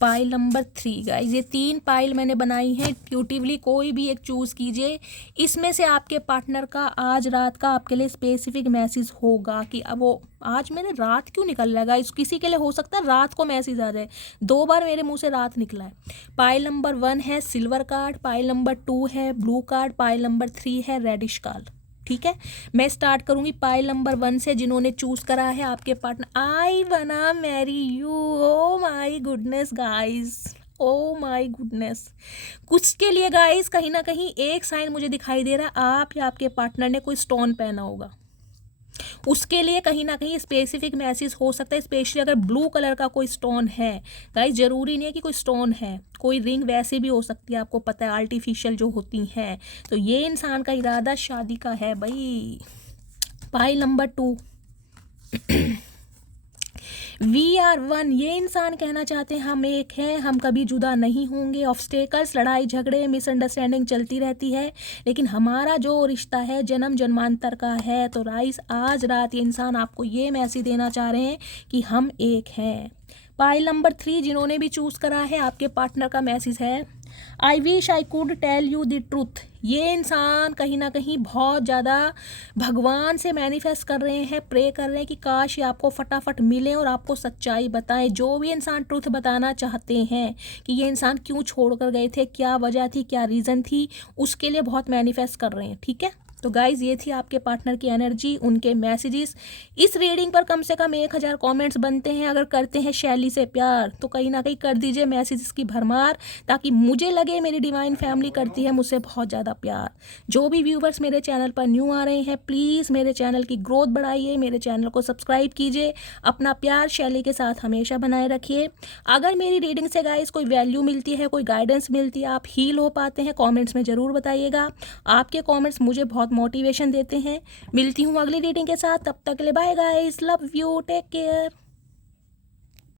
pile number 3। Guys ये 3 पाइल मैंने बनाई हैं। इंट्यूटिवली कोई भी एक चूज़ कीजिए। इसमें से आपके पार्टनर का आज रात का आपके लिए स्पेसिफिक मैसेज होगा कि अब वो आज मैंने रात क्यों निकल रहा है गाइस, किसी के लिए हो सकता है रात को मैसेज आ जाए। 2 बार मेरे मुंह से रात निकला है। पाइल नंबर 1 है सिल्वर कार्ड, पाइल नंबर 2 है ब्लू कार्ड, पाइल नंबर 3 है रेडिश कार्ड। ठीक है, मैं स्टार्ट करूंगी पाइल नंबर 1 से। जिन्होंने चूज करा है आपके पार्टनर, आई वना marry you. Oh my goodness guys, oh my goodness. कुछ के लिए गाइस कहीं ना कहीं एक साइन मुझे दिखाई दे रहा है, आप या आपके पार्टनर ने कोई स्टोन पहना होगा। उसके लिए कहीं ना कहीं स्पेसिफिक मैसेज हो सकता है, स्पेशली अगर ब्लू कलर का कोई स्टोन है। गाइस जरूरी नहीं है कि कोई स्टोन है, कोई रिंग वैसे भी हो सकती है, आपको पता है आर्टिफिशियल जो होती हैं। तो ये इंसान का इरादा शादी का है भाई। Pile number 2 we are one. ये इंसान कहना चाहते हैं हम एक हैं, हम कभी जुदा नहीं होंगे। ऑब्स्टेकल्स, लड़ाई झगड़े, मिसअंडरस्टैंडिंग चलती रहती है, लेकिन हमारा जो रिश्ता है जन्म जन्मांतर का है। तो राइस आज रात ये इंसान आपको ये मैसेज देना चाह रहे हैं कि हम एक हैं। पाइल नंबर 3 जिन्होंने भी चूज़ करा है आपके पार्टनर का मैसेज है, I wish I could tell you the truth. ये इंसान कहीं ना कहीं बहुत ज़्यादा भगवान से मैनिफेस्ट कर रहे हैं, प्रे कर रहे हैं कि काश ये आपको फटाफट मिले और आपको सच्चाई बताएं। जो भी इंसान ट्रूथ बताना चाहते हैं कि ये इंसान क्यों छोड़ कर गए थे, क्या वजह थी, क्या रीज़न थी, उसके लिए बहुत मैनिफेस्ट कर रहे हैं। ठीक है, तो गाइज़ ये थी आपके पार्टनर की एनर्जी, उनके मैसेजेस। इस रीडिंग पर कम से कम 1000 कमेंट्स बनते हैं। अगर करते हैं शैली से प्यार तो कहीं ना कहीं कर दीजिए मैसेजेस की भरमार, ताकि मुझे लगे मेरी डिवाइन फैमिली करती है मुझसे बहुत ज़्यादा प्यार। जो भी व्यूवर्स मेरे चैनल पर न्यू आ रहे हैं, प्लीज़ मेरे चैनल की ग्रोथ बढ़ाइए, मेरे चैनल को सब्सक्राइब कीजिए, अपना प्यार शैली के साथ हमेशा बनाए रखिए। अगर मेरी रीडिंग से गाइस कोई वैल्यू मिलती है, कोई गाइडेंस मिलती है, आप हील हो पाते हैं, कॉमेंट्स में ज़रूर बताइएगा। आपके कॉमेंट्स मुझे बहुत मोटिवेशन देते हैं। मिलती हूँ अगली रीडिंग के साथ, तब तक के लिए bye guys, love you, take care.